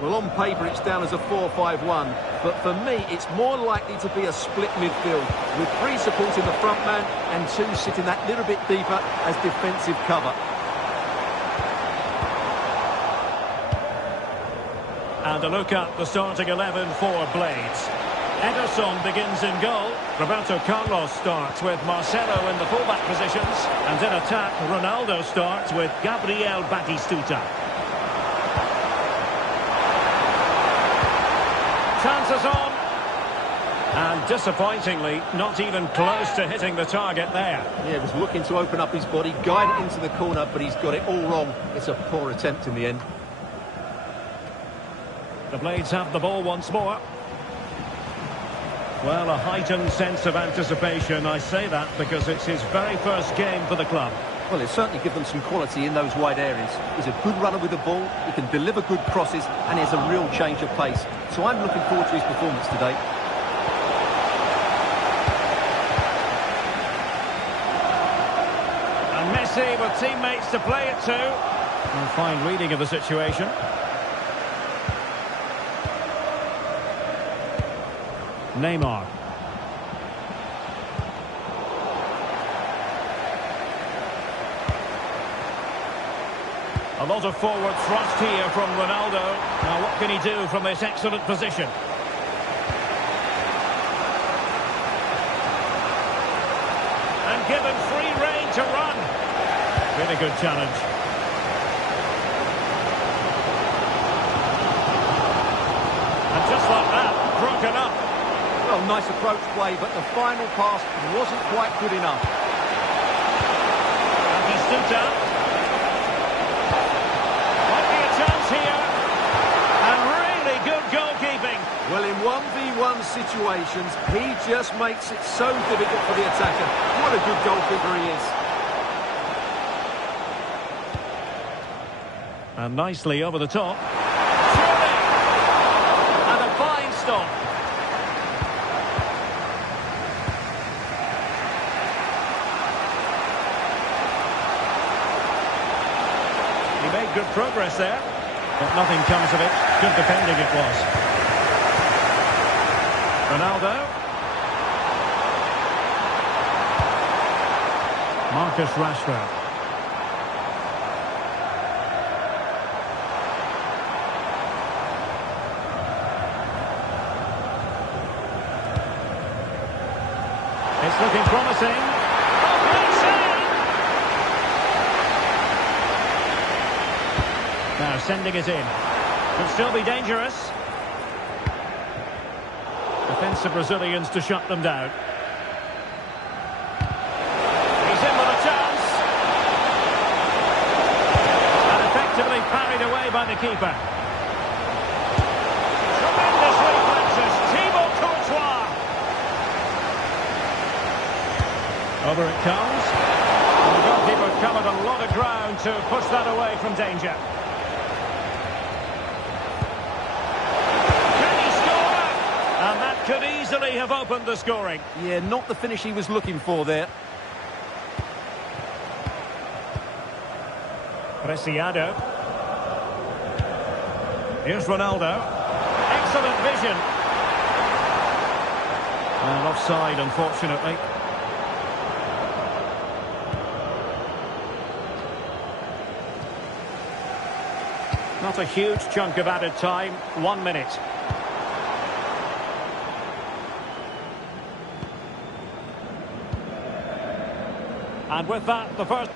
Well, on paper, it's down as a 4-5-1. But for me, it's more likely to be a split midfield, with 3 supporting the front man and 2 sitting that little bit deeper as defensive cover. And a look at the starting 11 for Blades. Ederson begins in goal. Roberto Carlos starts with Marcelo in the fullback positions. And in attack, Ronaldo starts with Gabriel Batistuta. Chances on. And disappointingly, not even close to hitting the target there. Yeah, he was looking to open up his body, guide it into the corner, but he's got it all wrong. It's a poor attempt in the end. The Blades have the ball once more. Well, a heightened sense of anticipation. I say that because it's his very first game for the club. Well, it's certainly given them some quality in those wide areas. He's a good runner with the ball, he can deliver good crosses, and he has a real change of pace. So I'm looking forward to his performance today. And Messi with teammates to play it to. A fine reading of the situation. Neymar. A lot of forward thrust here from Ronaldo. Now what can he do from this excellent position? And given free rein to run. Really good challenge. And just like that, broken up. Well, nice approach play, but the final pass wasn't quite good enough. And he stood up. Might be a chance here. And really good goalkeeping. Well, in 1v1 situations, he just makes it so difficult for the attacker. What a good goalkeeper he is. And nicely over the top. Surely! And a fine stop. He made good progress there, but nothing comes of it. Good defending it was. Ronaldo. Marcus Rashford. It's looking promising. Oh, great save! Now sending it in. Could still be dangerous. Defensive Brazilians to shut them down. He's in with a chance. And effectively parried away by the keeper. Tremendous reflexes. Thibaut Courtois. Over it comes. And the goalkeeper covered a lot of ground to push that away from danger. Can he score? And that could easily have opened the scoring. Yeah, not the finish he was looking for there. Preciado. Here's Ronaldo. Excellent vision. And offside, unfortunately. Not a huge chunk of added time. 1 minute. And with that, the first...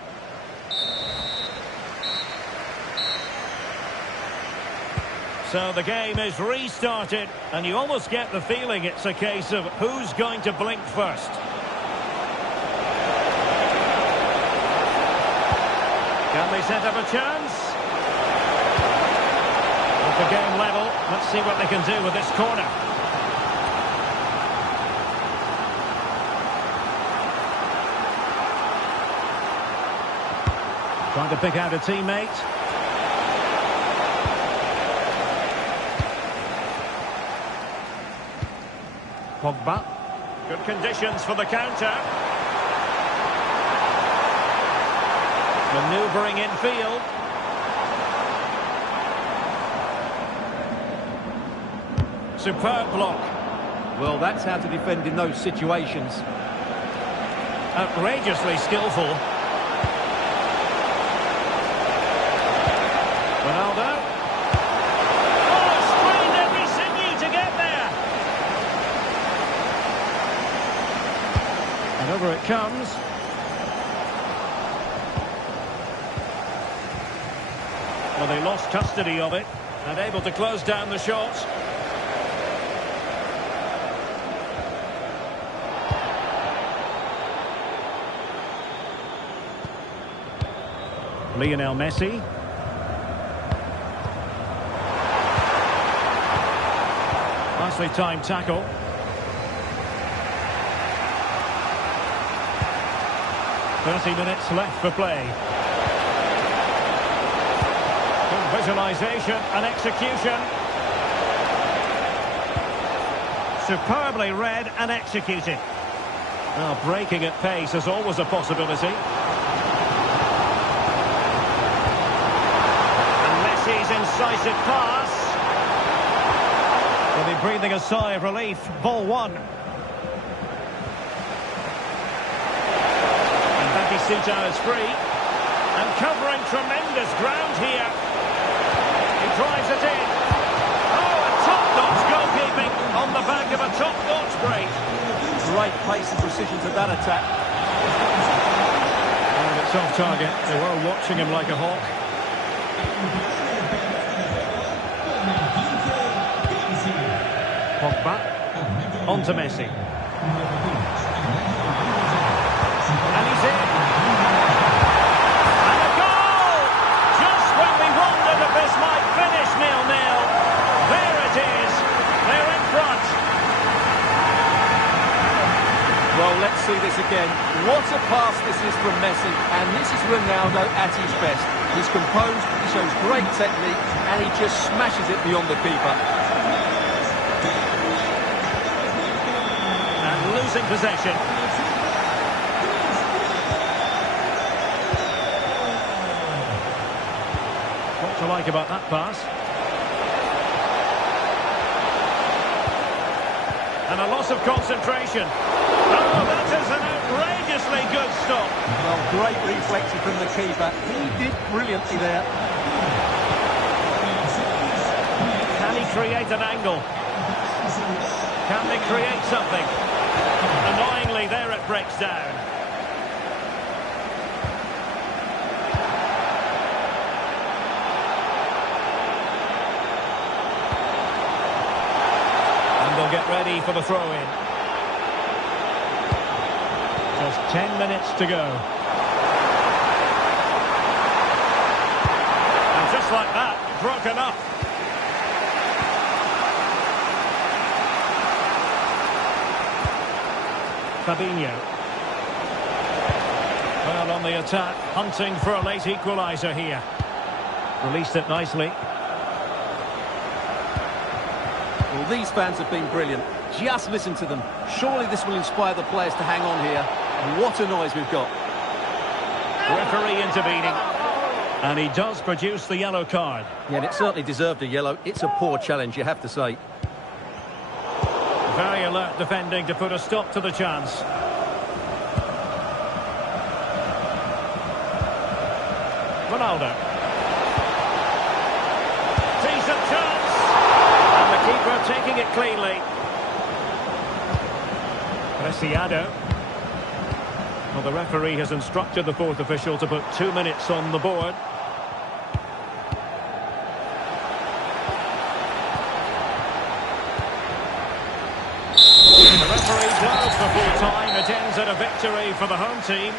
So the game is restarted, and you almost get the feeling it's a case of who's going to blink first. Can they set up a chance? With the game level, let's see what they can do with this corner. Trying to pick out a teammate. Pogba. Good conditions for the counter. Manoeuvring in field. Superb block. Well, that's how to defend in those situations. Outrageously skillful. Ronaldo. Oh, strained every sinew to get there. And over it comes. Well, they lost custody of it and able to close down the shot. Lionel Messi. Nicely timed tackle. .30 minutes left for play. Good visualisation and execution. Superbly read and executed. Well, breaking at pace is always a possibility. And Messi's incisive pass. Will be breathing a sigh of relief. Ball one. And Bakisuta is free. And covering tremendous ground here. He drives it in. Oh, and top-notch goalkeeping on the back of a top-notch break. Great pace and precision to that attack. And it's off target. They were watching him like a hawk. Pogba. On to Messi. And he's in. And a goal! Just when we wondered if this might finish 0-0. There it is. They're in front. Well, let's see this again. What a pass this is from Messi, and this is Ronaldo at his best. He's composed, he shows great technique, and he just smashes it beyond the keeper. And losing possession. What to like about that pass? And a loss of concentration. Oh, that is an outrageously good stop. Well, great reflection from the keeper. He did brilliantly there. Can he create an angle? Can they create something? Annoyingly, there it breaks down. And they'll get ready for the throw-in. Just 10 minutes to go. And just like that, broken up. Fabinho. Well, on the attack, hunting for a late equaliser here. Released it nicely. Well, these fans have been brilliant. Just listen to them. Surely this will inspire the players to hang on here. What a noise we've got. Referee intervening. And he does produce the yellow card. Yeah, and it certainly deserved a yellow. It's a poor challenge, you have to say. Very alert defending to put a stop to the chance. Ronaldo. keeper taking it cleanly. Preciado. Well, the referee has instructed the fourth official to put 2 minutes on the board. The referee blows for full time. It ends at a victory for the home team.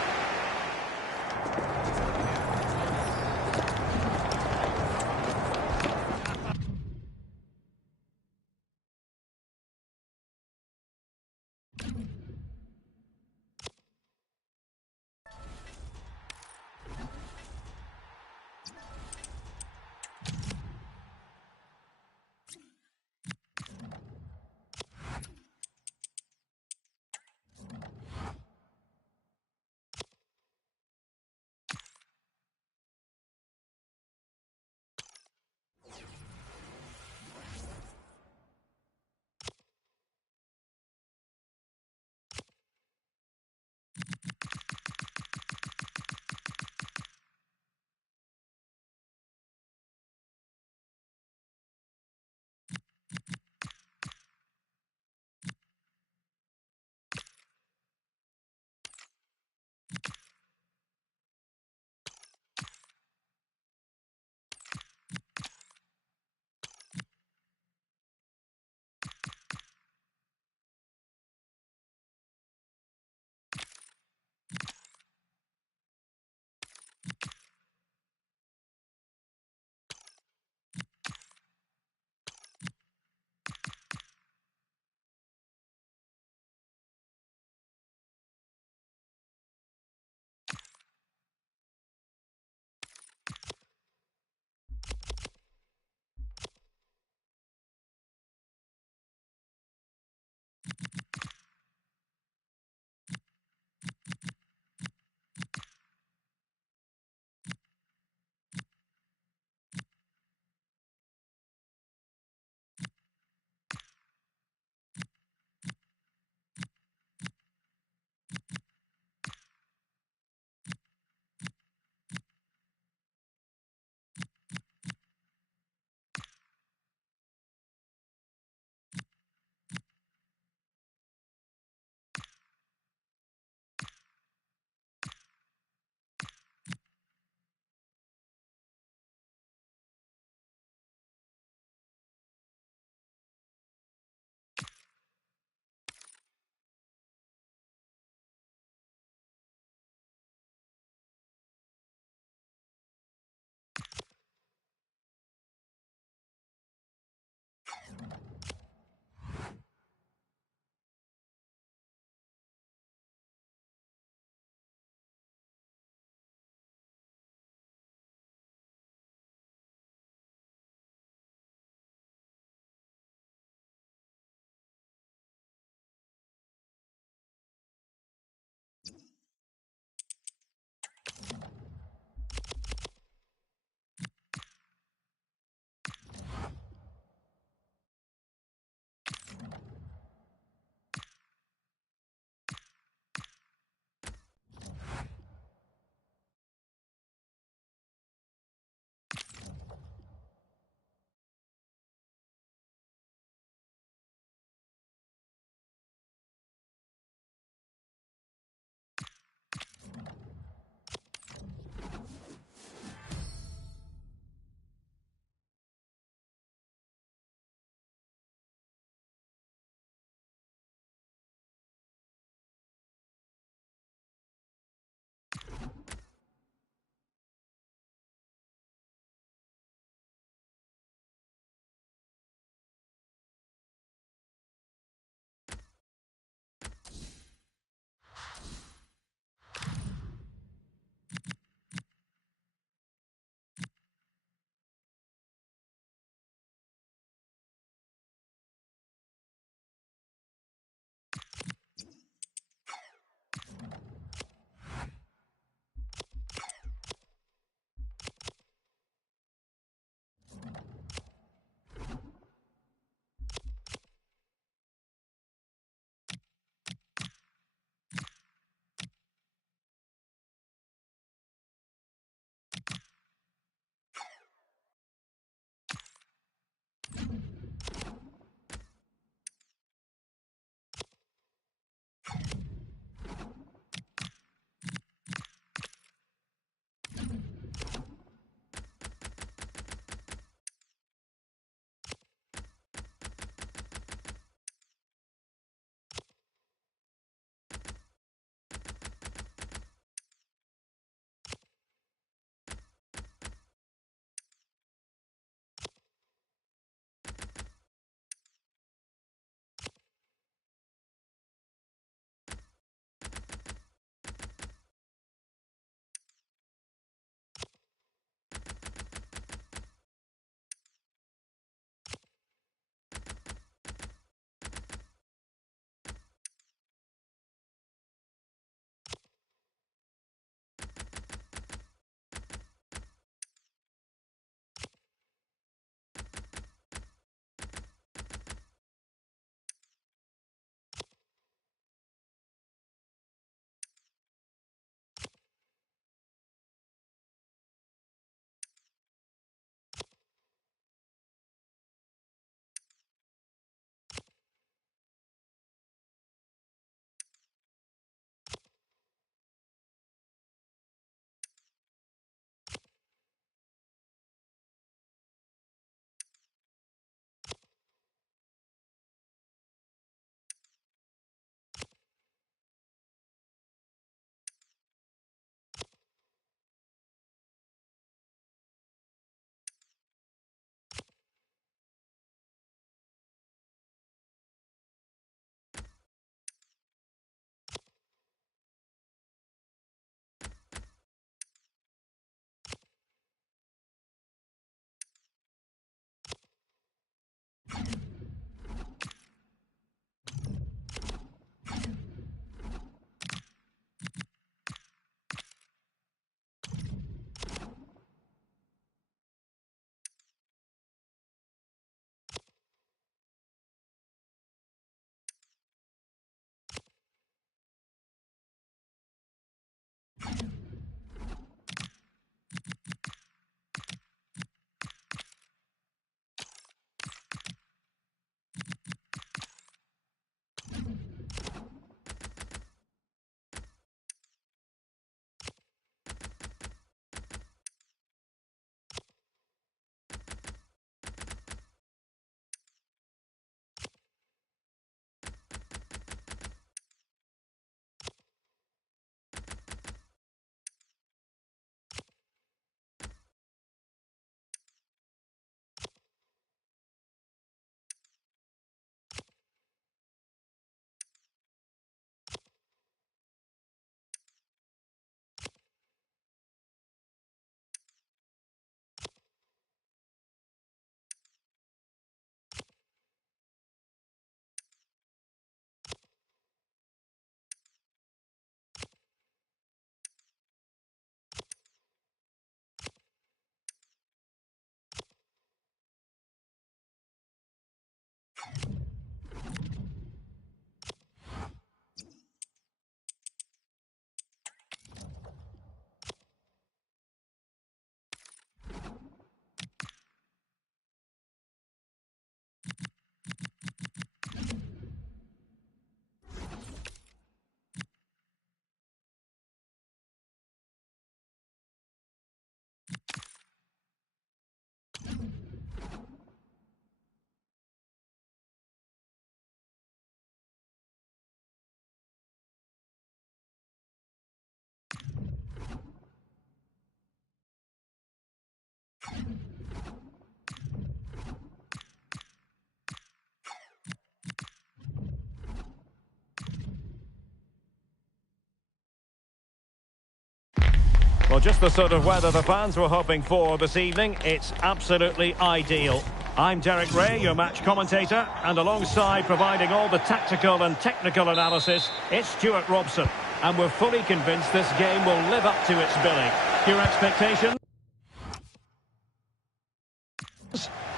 Well, just the sort of weather the fans were hoping for this evening. It's absolutely ideal. I'm Derek Ray, your match commentator, and alongside providing all the tactical and technical analysis, it's Stuart Robson. And we're fully convinced this game will live up to its billing. Your expectations?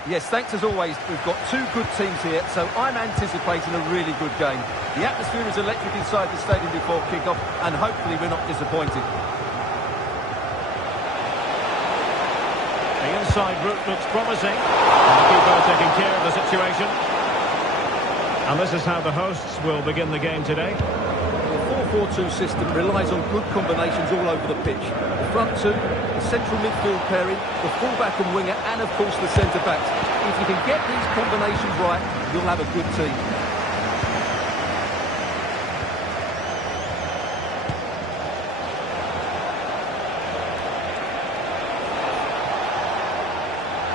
Yes, thanks as always. We've got two good teams here, so I'm anticipating a really good game. The atmosphere is electric inside the stadium before kick-off, and hopefully we're not disappointed. The inside route looks promising. And the keeper taking care of the situation. And this is how the hosts will begin the game today. The 4-4-2 system relies on good combinations all over the pitch. The front two, the central midfield pairing, the fullback and winger, and of course the centre-backs. If you can get these combinations right, you'll have a good team.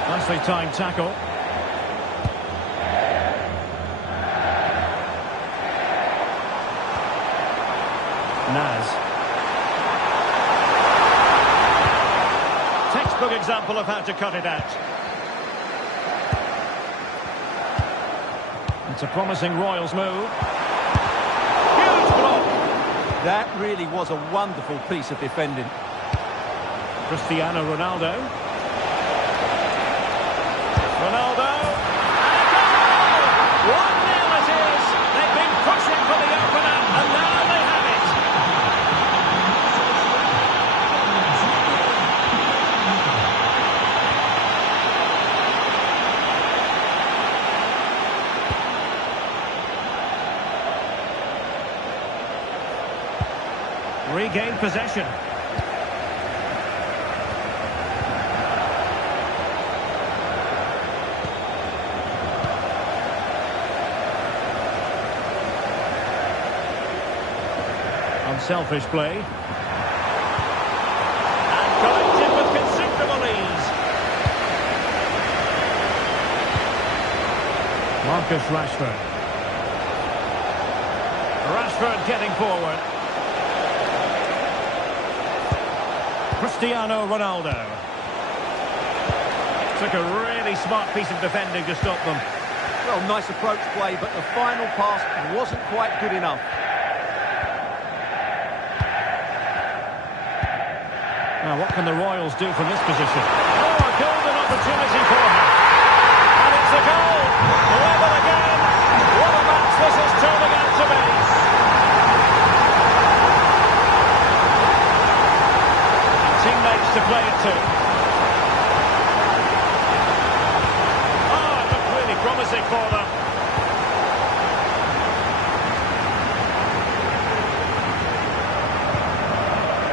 Nicely timed tackle. Naz. Textbook example of how to cut it out. It's a promising Royals move. Huge block. That really was a wonderful piece of defending. Cristiano Ronaldo. Ronaldo. And a goal! 1-0 it is. They've been pushing for the opener, and now they have it. Regained possession. Unselfish play. And collected with considerable ease. Marcus Rashford. Rashford getting forward. Cristiano Ronaldo. Took a really smart piece of defending to stop them. Well, nice approach play, but the final pass wasn't quite good enough. Now, what can the Royals do from this position? Oh, a golden opportunity for him. And it's a goal. Level again. What a match this is turning out to be. And teammates to play it to. Oh, it looked really promising for them.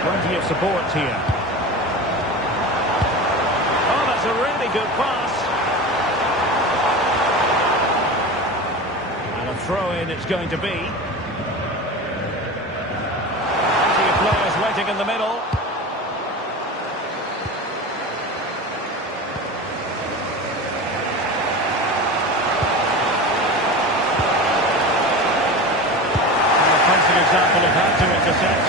Plenty of support here. A really good pass. And a throw-in it's going to be. Plenty of players waiting in the middle. And a classic example of how to intercept.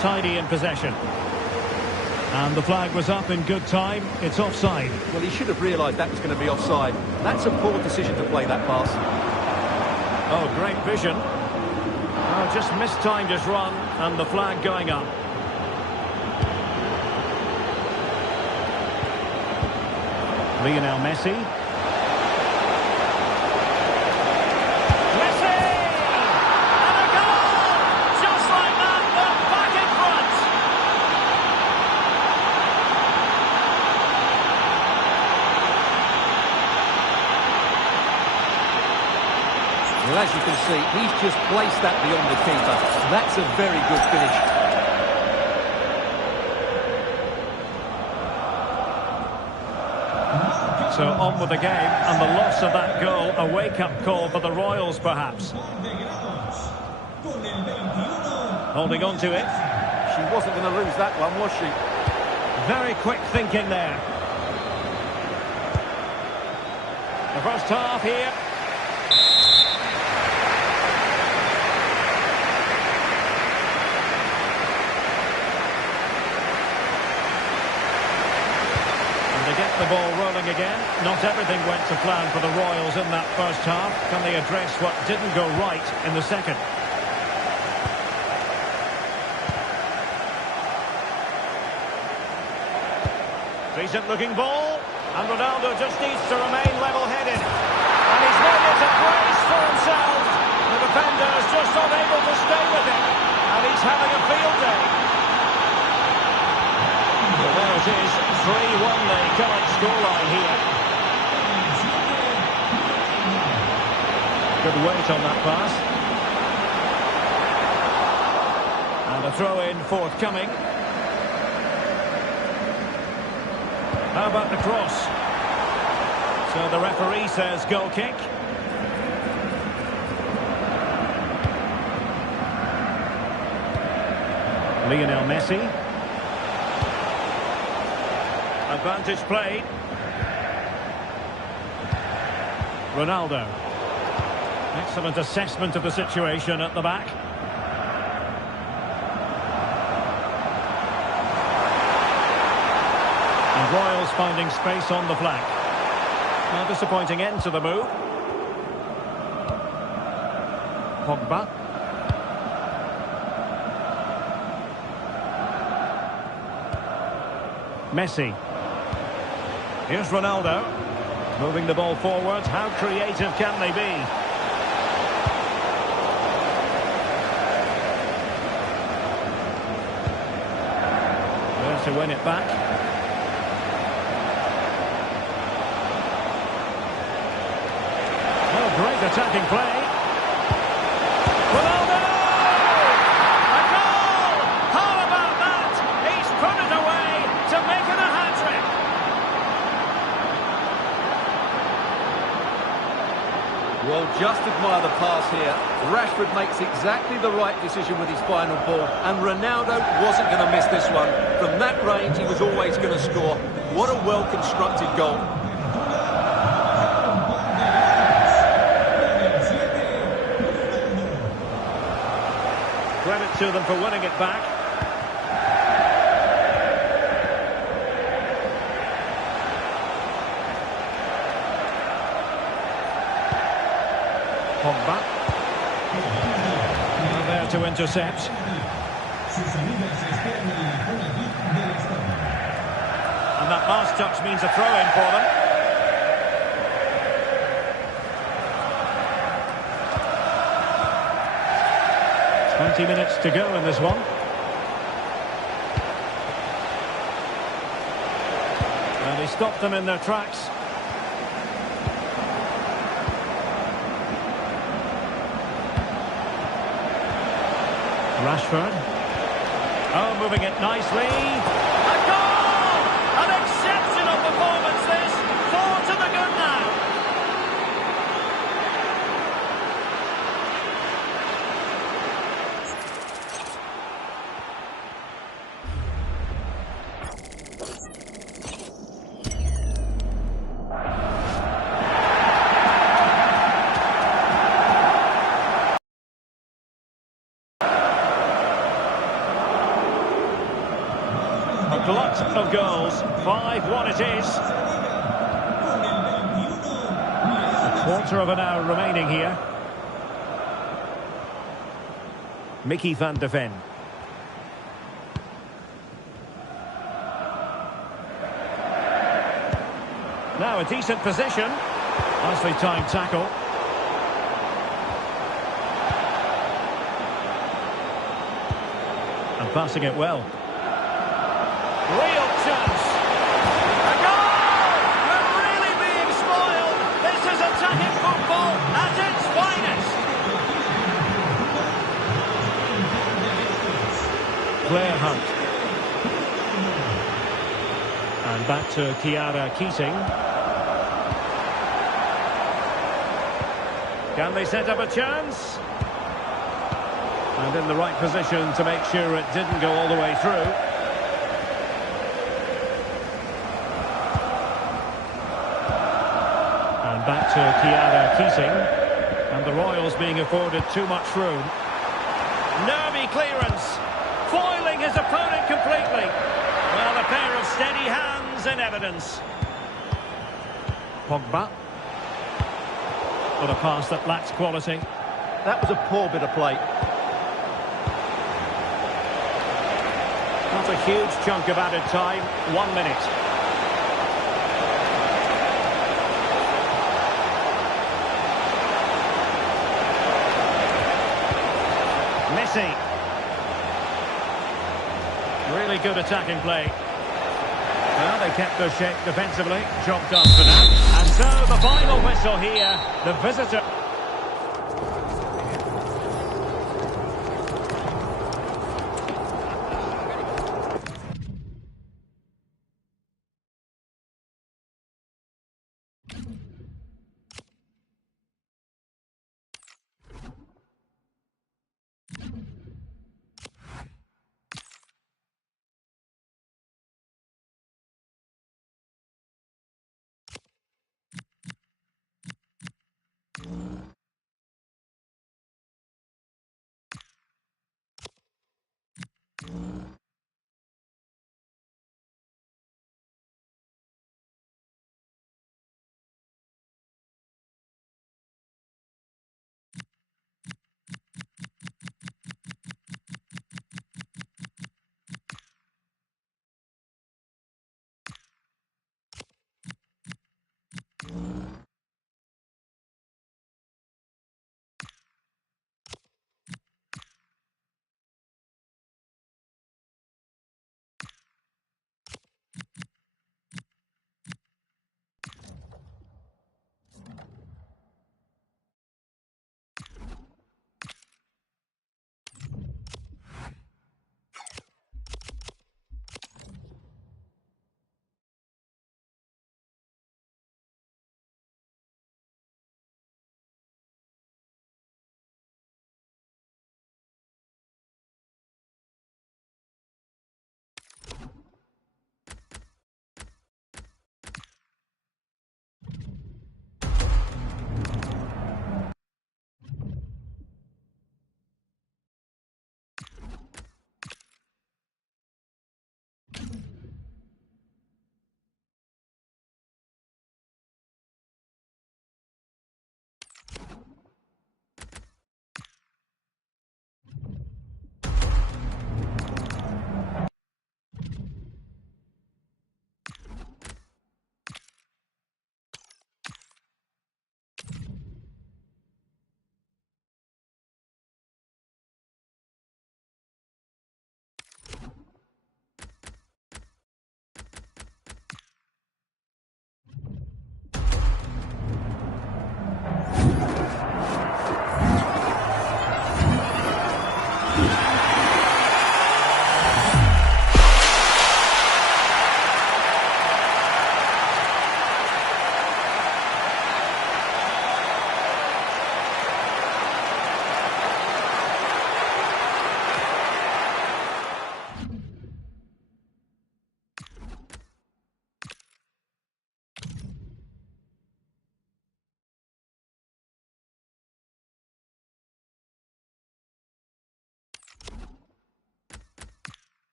Tidy in possession. And the flag was up in good time. It's offside. Well, he should have realised that was going to be offside. That's a poor decision to play that pass. Oh, great vision. Oh, just mistimed his run, and the flag going up. Lionel Messi. Well, as you can see, he's just placed that beyond the keeper. That's a very good finish. So on with the game, and the loss of that goal, a wake-up call for the Royals, perhaps. Holding on to it. She wasn't going to lose that one, was she? Very quick thinking there. The first half here. And they get the ball rolling again. Not everything went to plan for the Royals in that first half. Can they address what didn't go right in the second? Decent looking ball, and Ronaldo just needs to remain level-headed. And he's made it a brace for himself. The defender is just unable to stay with him, and he's having a field day. So there it is, 3-1 the current scoreline here. Good weight on that pass. And a throw-in forthcoming. How about the cross? So the referee says goal kick. Lionel Messi. Advantage played. Ronaldo. Excellent assessment of the situation at the back. Royals finding space on the flank. A disappointing end to the move. Pogba. Messi. Here's Ronaldo. Moving the ball forward. How creative can they be? There to win it back. Great attacking play. Ronaldo! A goal! How about that? He's put it away to make it a hat-trick. Well, just admire the pass here. Rashford makes exactly the right decision with his final ball, and Ronaldo wasn't going to miss this one. From that range, he was always going to score. What a well-constructed goal. Credit to them for winning it back. Pogba. And there to intercept. And that last touch means a throw-in for them. 20 minutes to go in this one. And he stopped them in their tracks. Rashford. Oh, moving it nicely. A goal! An exceptional performance this. 4 to the good now. A glut of goals. 5-1 it is. A quarter of an hour remaining here. Mickey van de Ven. Now a decent position. Nicely timed tackle. And passing it well. Real chance. A goal! We're really being spoiled. This is attacking football at its finest. Claire Hunt. And back to Chiara Keating. Can they set up a chance? And in the right position to make sure it didn't go all the way through. back to Chiara Keating. And the Royals being afforded too much room. Nervy clearance. Foiling his opponent completely. Well, a pair of steady hands in evidence. Pogba. But a pass that lacks quality. That was a poor bit of play. Not a huge chunk of added time. 1 minute. Messi. Really good attacking play. Well, they kept their shape defensively. Job done for now. And so the final whistle here. The visitor...